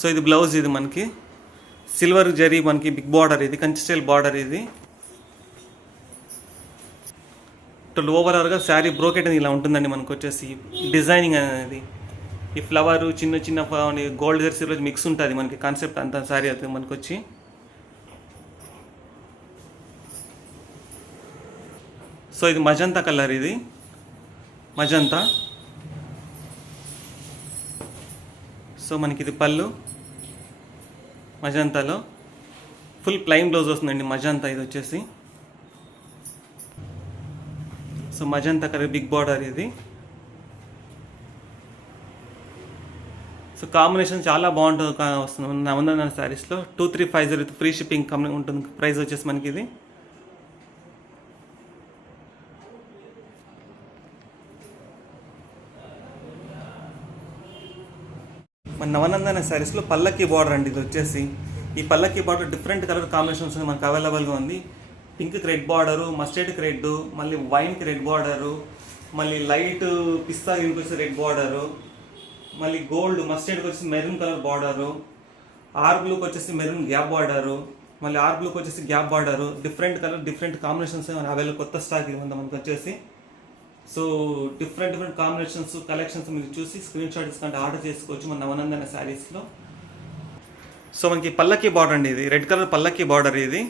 సో ఇది బ్లౌజ్ ఇది మనకి సిల్వర్ జరీ మనకి బిగ్ బార్డర్ ఇది కంచి స్టైల్ బార్డర్ ఇది. టోటల్ ఓవరాల్గా శారీ బ్రోకెట్ అనేది ఇలా ఉంటుందండి మనకు వచ్చేసి. డిజైనింగ్ అనేది ఈ ఫ్లవర్ చిన్న చిన్న గోల్డ్ జరీ సిల్వర్ మిక్స్ ఉంటుంది మనకి కాన్సెప్ట్ అంతా శారీ అది మనకు వచ్చి. సో ఇది మజంతా కలర్ ఇది మజంతా. సో మనకి ఇది పళ్ళు మజంతాలో ఫుల్ ప్లెయిన్ బ్లౌజ్ వస్తుందండి మజంతా ఇది వచ్చేసి. So magenta colour big border ఇది. సో కాంబినేషన్ చాలా బాగుంటుంది వస్తుంది నవందన శారీస్లో. 2350 విత్ ఫ్రీ షిప్పింగ్ ఉంటుంది. ప్రైస్ వచ్చేసి మనకి ఇది. మన నవనందన శారీస్లో పల్లకి బార్డర్ అండి ఇది వచ్చేసి. ఈ పల్లకి బార్డర్ డిఫరెంట్ కలర్ కాంబినేషన్స్ మనకు అవైలబుల్గా ఉంది. పింక్కి రెడ్ బార్డరు, మస్టర్డ్కి రెడ్, మళ్ళీ వైన్కి రెడ్ బార్డరు, మళ్ళీ లైట్ పిస్తా గ్రీన్కి వచ్చి రెడ్ బార్డరు, మళ్ళీ గోల్డ్ మస్టర్డ్కి వచ్చి మెరూన్ కలర్ బార్డరు, ఆర్ బ్లూకి వచ్చేసి మెరూన్ గ్యాప్ బార్డరు, మళ్ళీ ఆర్ బ్లూకి వచ్చేసి gap border. Different colour different combinations available. కొత్త స్టాక్ ఇది మనకు వచ్చేసి. సో డిఫరెంట్ కాంబినేషన్స్ కలెక్షన్స్ మీరు చూసి స్క్రీన్ షాట్ తీసుకుంటే ఆర్డర్ చేసుకోవచ్చు మన నవనందన శారీస్లో. సో మనకి పల్లకి బార్డర్ అండి ఇది. రెడ్ కలర్ పల్లకి బార్డర్ ఇది.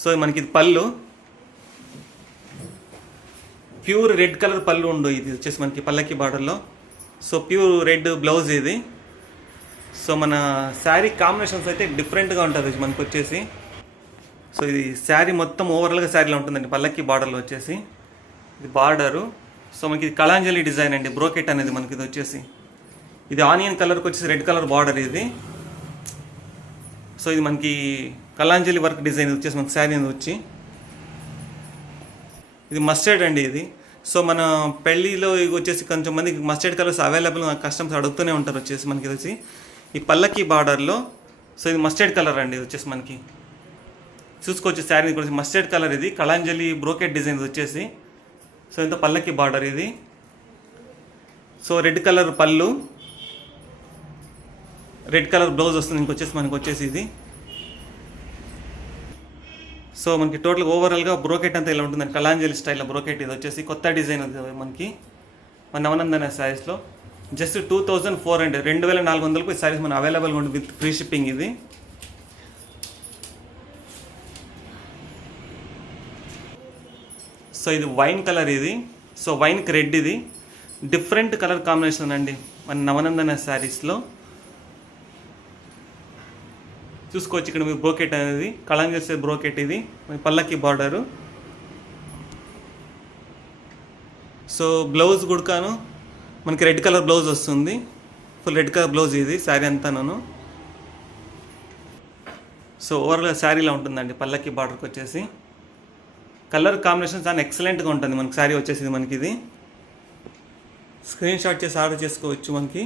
సో మనకి ఇది పళ్ళు ప్యూర్ రెడ్ కలర్ పళ్ళు ఉండు ఇది వచ్చేసి మనకి పల్లకి బార్డర్లో. సో ప్యూర్ రెడ్ బ్లౌజ్ ఇది. సో మన శారీ కాంబినేషన్స్ అయితే డిఫరెంట్గా ఉంటుంది మనకు వచ్చేసి. సో ఇది శారీ మొత్తం ఓవరాల్గా శారీలో ఉంటుందండి పల్లకి బార్డర్లో వచ్చేసి. ఇది బార్డరు. సో మనకి ఇది కళాంజలి డిజైన్ అండి. బ్రోకెట్ అనేది మనకి ఇది వచ్చేసి. ఇది ఆనియన్ కలర్కి వచ్చేసి రెడ్ కలర్ బార్డర్ ఇది. సో ఇది మనకి కళాంజలి వర్క్ డిజైన్ వచ్చేసి మనకి శారీ వచ్చి. ఇది మస్టర్డ్ అండి ఇది. సో మన పెళ్ళిలో ఇది వచ్చేసి కొంచెం మంది మస్టర్డ్ కలర్స్ అవైలబుల్ కస్టమర్స్ అడుగుతూనే ఉంటారు వచ్చేసి మనకి ఇది వచ్చి. ఈ పల్లకి బార్డర్లో సో ఇది మస్టర్డ్ కలర్ అండి ఇది వచ్చేసి మనకి చూసుకోవచ్చు. శారీ గురించి మస్టర్డ్ కలర్ ఇది కళాంజలి బ్రోకెట్ డిజైన్ ఇది వచ్చేసి. సో ఇంత పల్లకి బార్డర్ ఇది. సో రెడ్ కలర్ పళ్ళు, రెడ్ కలర్ బ్లౌజ్ వస్తుంది ఇంకొచ్చేసి మనకు వచ్చేసి ఇది. సో మనకి టోటల్ ఓవరాల్గా బ్రోకెట్ అంతా ఇలా ఉంటుందండి. కళాంజలి స్టైల్లో బ్రోకెట్ ఇది వచ్చేసి కొత్త డిజైన్ మనకి మన నవనందన శారీస్లో. జస్ట్ 2400 2400కు ఈ శారీస్ మన అవైలబుల్గా ఉంటుంది విత్ ఫ్రీ షిప్పింగ్ ఇది. సో ఇది వైన్ కలర్ ఇది. సో వైన్కి రెడ్ ఇది. డిఫరెంట్ కలర్ కాంబినేషన్ అండి మన నవనందన శారీస్లో. చూసుకోవచ్చు ఇక్కడ మీరు బ్రోకెట్ అనేది కళాంజలి బ్రోకెట్ ఇది పల్లకి బార్డరు. సో బ్లౌజ్ గుడకాను మనకి రెడ్ కలర్ బ్లౌజ్ వస్తుంది. ఫుల్ రెడ్ కలర్ బ్లౌజ్ ఇది శారీ అంతాను. సో ఓవరాల్గా శారీలో ఉంటుందండి పల్లకి బార్డర్కి వచ్చేసి. కలర్ కాంబినేషన్ చాలా ఎక్సలెంట్గా ఉంటుంది మనకి శారీ వచ్చేసి మనకి ఇది స్క్రీన్ షాట్ చేసి ఆర్డర్ చేసుకోవచ్చు మనకి.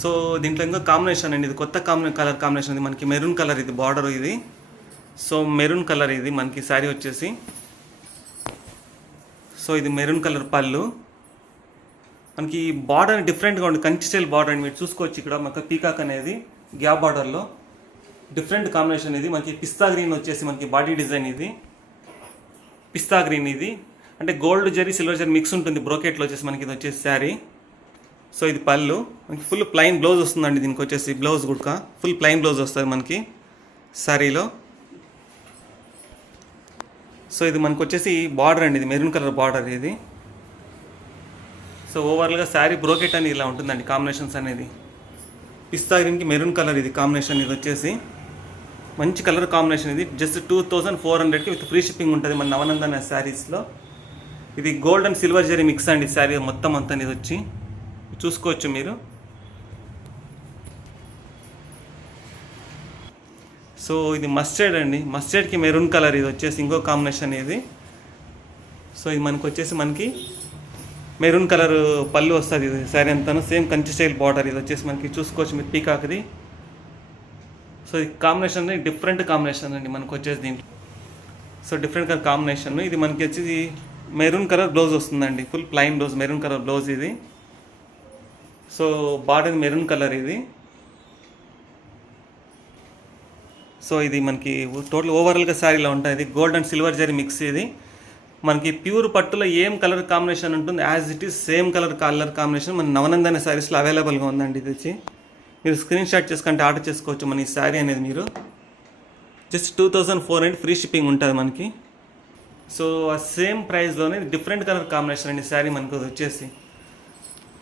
సో దీంట్లో ఇంకో కాంబినేషన్ అండి, ఇది కొత్త కలర్ కాంబినేషన్ ఇది మనకి మెరూన్ కలర్, ఇది బార్డర్ ఇది. సో మెరూన్ కలర్ ఇది మనకి శారీ వచ్చేసి. సో ఇది మెరూన్ కలర్ పళ్ళు మనకి. బార్డర్ డిఫరెంట్గా ఉంది, కంచి స్టైల్ బార్డర్ అండి. మీరు చూసుకోవచ్చు ఇక్కడ మనకి పీకాక్ అనేది గ్యాప్ బార్డర్లో డిఫరెంట్ కాంబినేషన్ ఇది మనకి. పిస్తా గ్రీన్ వచ్చేసి మనకి బాడీ డిజైన్ ఇది. పిస్తా గ్రీన్ ఇది అంటే gold zari silver zari mix ఉంటుంది బ్రోకెట్లో వచ్చేసి మనకి. ఇది వచ్చేసి శారీ. సో ఇది పళ్ళు మనకి. ఫుల్ ప్లెయిన్ బ్లౌజ్ వస్తుందండి దీనికి వచ్చేసి. బ్లౌజ్ కూడా ఫుల్ ప్లెయిన్ బ్లౌజ్ వస్తుంది మనకి శారీలో. సో ఇది మనకు వచ్చేసి బార్డర్ అండి, ఇది మెరూన్ కలర్ బార్డర్ ఇది. సో ఓవరాల్గా శారీ బ్రోకెట్ అని ఇలా ఉంటుందండి కాంబినేషన్స్ అనేది. పిస్తా గ్రీన్కి మెరూన్ కలర్ ఇది కాంబినేషన్. ఇది వచ్చేసి మంచి కలర్ కాంబినేషన్ ఇది. జస్ట్ 2400కి విత్ ఫ్రీ షిప్పింగ్ ఉంటుంది మన నవనందన శారీస్లో. ఇది gold and silver zari mix అండి శారీ మొత్తం అంతా. ఇది వచ్చి చూసుకోవచ్చు మీరు. సో ఇది మస్టర్డ్ అండి, మస్టర్డ్కి మెరూన్ కలర్ ఇది వచ్చేసి ఇంకో కాంబినేషన్ ఇది. సో ఇది మనకు వచ్చేసి మనకి మెరూన్ కలర్ పళ్ళు వస్తుంది ఇది శారీ అంతాను. సేమ్ కంచి స్టైల్ బార్డర్ ఇది వచ్చేసి మనకి. చూసుకోవచ్చు మీరు పీకాక్ది. సో ఈ కాంబినేషన్ డిఫరెంట్ కాంబినేషన్ అండి మనకు వచ్చేసి దీంట్లో. సో డిఫరెంట్ కలర్ కాంబినేషన్ ఇది మనకి వచ్చేసి మెరూన్ కలర్ బ్లౌజ్ వస్తుందండి. Full plain blouse, maroon colour blouse ఇది. సో బార్డర్ మెరూన్ కలర్ ఇది. సో ఇది మనకి టోటల్ ఓవరాల్గా శారీలో ఉంటుంది. Gold and silver zari mix ఇది మనకి. ప్యూర్ పట్టులో ఏం కలర్ కాంబినేషన్ ఉంటుంది as it is same colour combination మన నవనందన శారీస్లో అవైలబుల్గా ఉందండి. ఇది వచ్చి మీరు స్క్రీన్ షాట్ చేసుకుంటే ఆర్డర్ చేసుకోవచ్చు మన ఈ శారీ అనేది మీరు. జస్ట్ 2400 ఫ్రీ షిప్పింగ్ ఉంటుంది మనకి. సో ఆ సేమ్ ప్రైస్లోనే డిఫరెంట్ కలర్ కాంబినేషన్ అండి శారీ మనకు వచ్చేసి.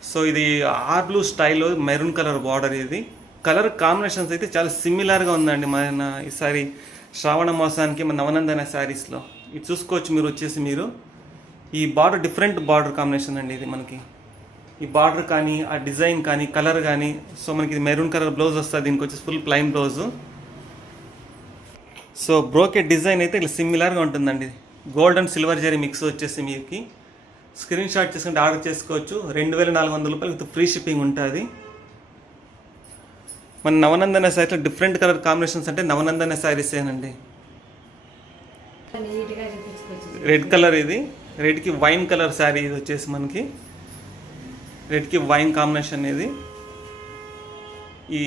సో ఇది ఆర్ బ్లూ స్టైల్లో మెరూన్ కలర్ బార్డర్ ఇది. కలర్ కాంబినేషన్స్ అయితే చాలా సిమిలర్గా ఉందండి మన ఈసారి శ్రావణ మాసానికి మన నవనందన శారీస్లో. ఇది చూసుకోవచ్చు మీరు వచ్చేసి మీరు. ఈ బార్డర్ డిఫరెంట్ బార్డర్ కాంబినేషన్ అండి ఇది మనకి. ఈ బార్డర్ కానీ ఆ డిజైన్ కానీ కలర్ కానీ. సో మనకి ఇది మెరూన్ కలర్ బ్లౌజ్ వస్తుంది దీనికి వచ్చేసి full plain blouse. So brocade design అయితే ఇలా సిమిలర్గా ఉంటుందండి. Gold and silver zari mix వచ్చేసి మీకు స్క్రీన్ షాట్ చేసుకుంటే ఆర్డర్ చేసుకోవచ్చు. 2400 రూపాయలు విత్ ఫ్రీ షిప్పింగ్ ఉంటుంది. మన నవనందన శారీలో డిఫరెంట్ కలర్ కాంబినేషన్స్ అంటే నవనందన శారీసేనండి. రెడ్ కలర్ ఇది, రెడ్కి వైన్ కలర్ శారీ ఇది వచ్చేసి మనకి. రెడ్కి వైన్ కాంబినేషన్ ఇది. ఈ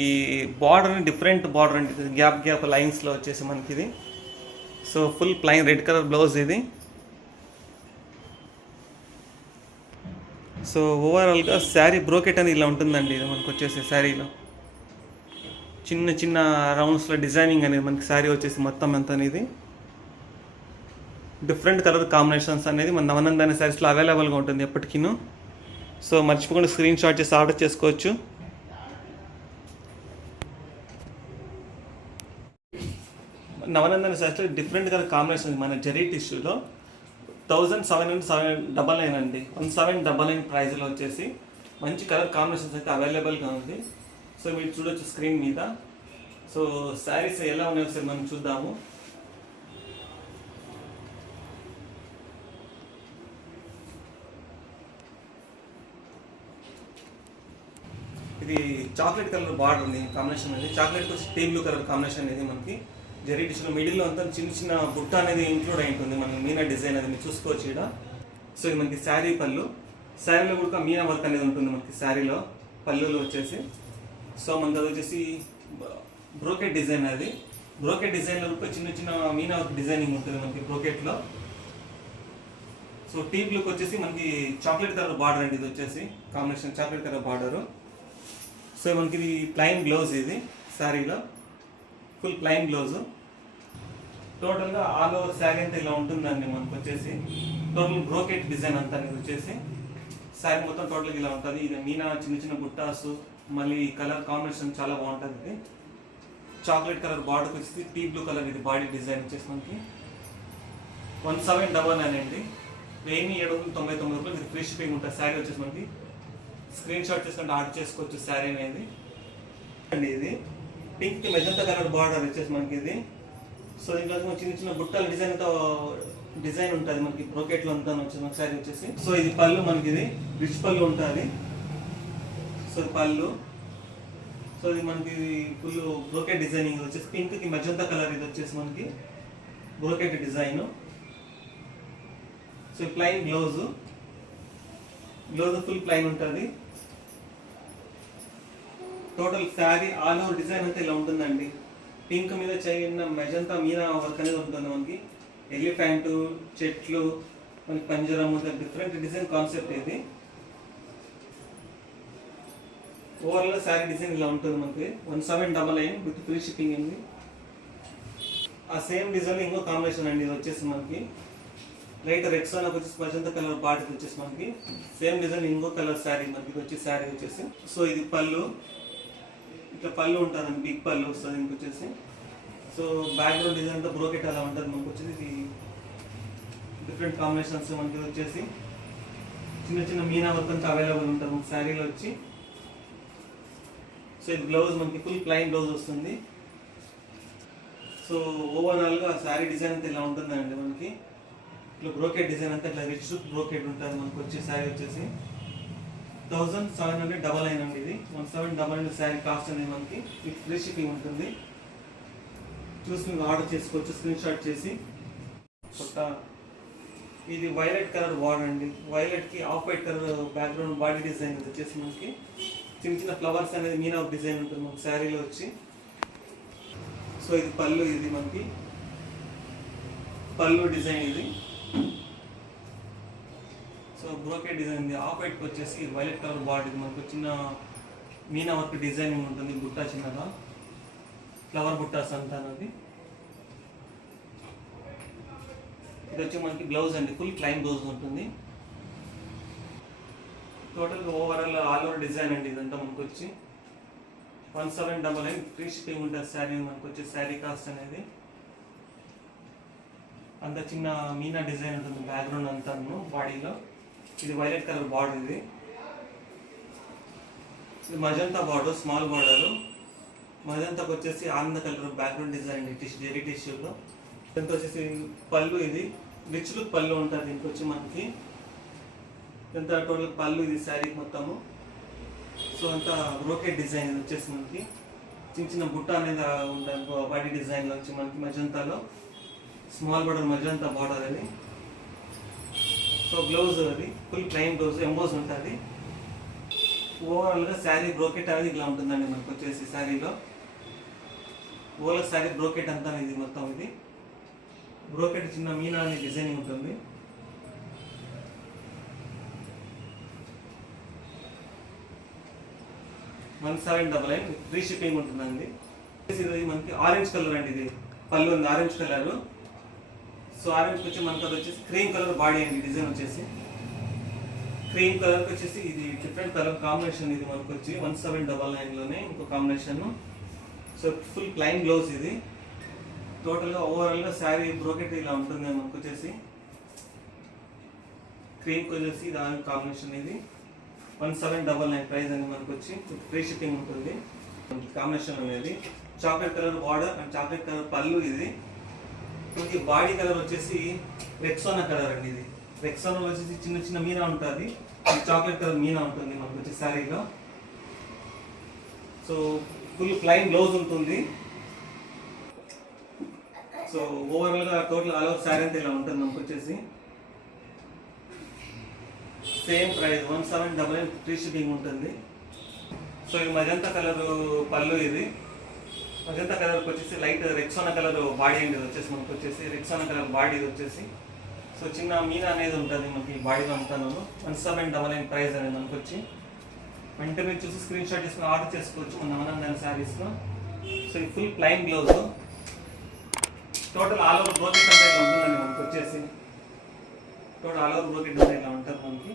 బార్డర్ డిఫరెంట్ బార్డర్ అంటే గ్యాప్ లైన్స్లో వచ్చేసి మనకి ఇది. So full plain red colour blouse ఇది. సో ఓవరాల్గా శారీ బ్రోకెట్ అని ఇలా ఉంటుందండి ఇది మనకు వచ్చేసి. శారీలో చిన్న చిన్న రౌండ్స్లో డిజైనింగ్ అనేది మనకి శారీ వచ్చేసి మొత్తం అంతా అనేది. డిఫరెంట్ కలర్ కాంబినేషన్స్ అనేది మన నవనందన శారీస్లో అవైలబుల్గా ఉంటుంది ఎప్పటికీను. సో మర్చిపోకుండా స్క్రీన్ షాట్ చేసి ఆర్డర్ చేసుకోవచ్చు. నవనందన శారీస్లో డిఫరెంట్ కలర్ కాంబినేషన్ మన జరీ టిష్యూలో 1799 అండి. 1799 ప్రైజ్లో వచ్చేసి మంచి కలర్ కాంబినేషన్స్ అయితే అవైలబుల్గా ఉంది. సో మీరు చూడొచ్చు స్క్రీన్ మీద. సో శారీస్ ఎలా ఉన్నాయో ఒకసారి మనం చూద్దాము. ఇది చాక్లెట్ కలర్ బార్డర్ ఉంది కాంబినేషన్ అనేది. చాక్లెట్ వచ్చి టీ బ్లూ కలర్ కాంబినేషన్ అనేది మనకి. జరీ టిష్యూలో మిడిల్లో అంతా చిన్న చిన్న బుట్ట అనేది ఇంక్లూడ్ అయి ఉంటుంది మనకి. మీనా డిజైన్ అనేది మీరు చూసుకోవచ్చు ఇక్కడ. సో ఇది మనకి శారీ పళ్ళు. శారీలో కూడా మీనా వర్క్ అనేది ఉంటుంది మనకి శారీలో పళ్ళులో వచ్చేసి. సో మనకి అది వచ్చేసి బ్రోకెట్ డిజైన్ అది. బ్రోకెట్ డిజైన్లో కూడా చిన్న చిన్న మీనా వర్క్ డిజైనింగ్ ఉంటుంది మనకి బ్రోకెట్లో. సో టీ బ్లూకి వచ్చేసి మనకి చాక్లెట్ కలర్ బార్డర్ అండి ఇది వచ్చేసి combination chocolate colour border. So మనకి ఇది ప్లెయిన్ బ్లౌజ్ ఇది శారీలో ఫుల్ ప్లెయిన్ బ్లౌజ్. టోటల్గా ఆల్ ఓవర్ శారీ అంతా ఇలా ఉంటుందండి మనకు వచ్చేసి. టోటల్ బ్రోకెట్ డిజైన్ అంతా ఇది వచ్చేసి శారీ మొత్తం టోటల్గా ఇలా ఉంటుంది. ఇది మీనా చిన్న చిన్న బుట్టాసు మళ్ళీ కలర్ కాంబినేషన్ చాలా బాగుంటుంది. ఇది చాక్లెట్ కలర్ బార్డర్కి వచ్చేసి టీ బ్లూ కలర్ ఇది బాడీ డిజైన్ వచ్చేసి మనకి 1799 అండి. 1799 రూపాయలు ఇది ఫ్రీ షిప్పింగ్ ఉంటుంది. శారీ వచ్చేసి మనకి స్క్రీన్ షాట్ చేసుకుంటే ఆర్డర్ చేసుకోవచ్చు శారీ అనేది అండి. ఇది పింక్ మెజంతా కలర్ బార్డర్ వచ్చేసి మనకి ఇది. సో దీంట్లో చిన్న చిన్న బుట్టల డిజైన్ ఉంటుంది మనకి బ్రోకెట్లో అంతా వచ్చేసి మనకి శారీ వచ్చేసి. సో ఇది పళ్ళు మనకి, ఇది రిచ్ పళ్ళు ఉంటుంది. సో ఇది పళ్ళు. సో ఇది మనకి ఫుల్ బ్రోకెట్ డిజైనింగ్ వచ్చేసి పింక్ కి మెజంతా కలర్ ఇది వచ్చేసి మనకి brocade design. So plain blouse full plain ఉంటుంది. Total saree all over design అంతా ఇలా ఉంటుందండి. పింక్ మీద చిన్న మెజంతా మీనా వర్క్ అనేది ఉంటుంది మనకి. ఎలిఫెంట్, చెట్లు, మనకి పంజరం, డిఫరెంట్ డిజైన్ కాన్సెప్ట్ ఇది. ఓవరాల్ శారీ డిజైన్ ఇలా ఉంటుంది మనకి. 1799 విత్ ఫ్రీ షిప్పింగ్ అండి. ఆ సేమ్ డిజైన్ ఇంకో కాంబినేషన్ అండి. ఇది వచ్చేసి మనకి లైట్ రెక్సాన్ వచ్చేసి మజంతా కలర్ బాడీ వచ్చేసి మనకి సేమ్ డిజైన్ ఇంకో కలర్ శారీ మనకి వచ్చి శారీ వచ్చేసి. సో ఇది పళ్ళు, ఇట్లా పళ్ళు ఉంటుందండి, బిగ్ పళ్ళు వస్తుంది ఇంక వచ్చేసి. సో బ్యాక్గ్రౌండ్ డిజైన్ అంతా బ్రోకెట్ అలా ఉంటుంది మనకు వచ్చేసి. ఇది డిఫరెంట్ కాంబినేషన్స్ మనకి వచ్చేసి చిన్న చిన్న మీనా వర్క్ అంతా అవైలబుల్ ఉంటుంది మనకి శారీలో వచ్చి. సో ఇది బ్లౌజ్ మనకి ఫుల్ ప్లైన్ బ్లౌజ్ వస్తుంది. సో ఓవరాల్గా శారీ డిజైన్ అంతా ఇలా ఉంటుందండి మనకి. ఇట్లా బ్రోకెట్ డిజైన్ అంతా ఇట్లా రిచ్ బ్రోకెట్ ఉంటుంది మనకు వచ్చే శారీ వచ్చేసి 1799 అండి. ఇది 1799 శారీ కాస్ట్ అనేది మనకి విత్ ఫ్రీ షిప్పింగ్ ఉంటుంది. చూసి మీరు ఆర్డర్ చేసుకోవచ్చు స్క్రీన్ షాట్ చేసి. కొత్త ఇది వైలెట్ కలర్ బార్డర్ అండి. వైలెట్ కి off white colour background body design వచ్చేసి మనకి చిన్న చిన్న ఫ్లవర్స్ అనేది మీన్ ఆఫ్ డిజైన్ ఉంటుంది మనకి శారీలో వచ్చి. సో ఇది పళ్ళు, ఇది మనకి పళ్ళు డిజైన్ ఇది. సో బ్రోకెట్ డిజైన్ ఇది. ఆఫ్ వైట్కి వచ్చేసి వైలెట్ కలర్ బార్డర్ ఇది మనకు చిన్న మీనా వర్క్ డిజైనింగ్ ఉంటుంది. బుట్ట చిన్నగా ఫ్లవర్ బుట్టాస్ అంతా అది. ఇది వచ్చి మనకి బ్లౌజ్ అండి, ఫుల్ ప్లైన్ బ్లౌజ్ ఉంటుంది. Total overall all over design అండి ఇదంతా మనకు వచ్చి 1799 ఫ్రీ షిప్పింగ్ ఉంటుంది శారీ మనకు వచ్చి. శారీ కాస్ట్ అనేది అంత చిన్న మీనా డిజైన్ ఉంటుంది బ్యాక్గ్రౌండ్ అంతా బాడీలో. ఇది వైలెట్ కలర్ బార్డర్ ఇది. ఇది మజంతా బార్డర్, స్మాల్ బార్డర్. మజంతాకు వచ్చేసి ఆనంద కలర్ బ్యాక్గ్రౌండ్ డిజైన్ జెరీ టిష్యూలో. దీంతో వచ్చేసి పళ్ళు, ఇది రిచ్ లుక్ పళ్ళు ఉంటుంది దీనికి వచ్చి మనకి. ఇంత టోటల్ పళ్ళు ఇది శారీ మొత్తము. సో అంతా బ్రోకెట్ డిజైన్ ఇది వచ్చేసి మనకి చిన్న చిన్న బుట్ట అనేది ఉంటుంది బాడీ డిజైన్లో వచ్చి మనకి మజంతాలో. స్మాల్ బార్డర్ మజంతా బార్డర్ అది. సో బ్లౌజ్ అది ఫుల్ ప్లైన్ బ్లౌజ్ ఎంబోస్ ఉంటుంది. ఓవరాల్గా శారీ బ్రోకెట్ అనేది ఇలా ఉంటుందండి మనకు వచ్చేసి శారీలో. ఓవరాల్ శారీ బ్రోకెట్ అంతా ఇది మొత్తం. ఇది బ్రోకెట్ చిన్న మీనా అనే డిజైనింగ్ ఉంటుంది. $1799 ఫ్రీ షిప్పింగ్ ఉంటుందండి. ఇది మనకి ఆరెంజ్ కలర్ అండి. ఇది పళ్ళు ఉంది ఆరెంజ్ కలర్. సో ఆరెంజ్ వచ్చి మనకి అది వచ్చేసి క్రీమ్ కలర్ బాడీ అండి. డిజైన్ వచ్చేసి క్రీమ్ కలర్కి వచ్చేసి ఇది డిఫరెంట్ కలర్ కాంబినేషన్. ఇది మనకు వచ్చి 1799లోనే ఇంకో combination. So full plain blouse ఇది. టోటల్గా ఓవరాల్గా శారీ బ్రోకెట్ ఇలా ఉంటుంది మనకు వచ్చేసి. క్రీమ్కి వచ్చేసి దాని కాంబినేషన్ ఇది 1799 ప్రైస్ అని మనకు వచ్చి ఫ్రీ షిప్పింగ్ ఉంటుంది. కాంబినేషన్ అనేది chocolate colour border and chocolate colour పళ్ళు ఇది. మనకి బాడీ కలర్ వచ్చేసి రెక్సోనా కలర్ అండి. ఇది రెక్సోనాలో వచ్చేసి చిన్న చిన్న మీనా ఉంటుంది. చాక్లెట్ కలర్ మీనా ఉంటుంది మనకు వచ్చి శారీలో. సో ఫుల్ ప్లైన్ బ్లౌజ్ ఉంటుంది. సో ఓవరాల్గా టోటల్ ఆల్ ఓవర్ శారీ అంతా ఇలా ఉంటుంది మనకు వచ్చేసి. సేమ్ ప్రైస్ 1799 ఫ్రీ షిప్పింగ్ ఉంటుంది. సో ఇది మజంతా కలర్ పళ్ళు ఇది. మజంతా కలర్కి వచ్చేసి లైట్ రెక్సోనా కలర్ బాడీ అండి వచ్చేసి మనకు వచ్చేసి. రెక్సోనా కలర్ బాడీ వచ్చేసి సో చిన్న మీనా అనేది ఉంటుంది మనకి బాడీలో అంతాను. 1799 ప్రైస్ అనేది మనకు వచ్చి. వెంటనే మీరు చూసి స్క్రీన్ షాట్ తీసుకుని ఆర్డర్ చేసుకోవచ్చు మన ఆనంద్ శారీస్లో. సో ఇది full plain blouse. Total all over brocade అంతా ఇలా ఉంటుందండి మనకు వచ్చేసి. టోటల్ ఆల్ ఓవర్ బ్రోకెట్ అంతా ఇలా ఉంటుంది మనకి.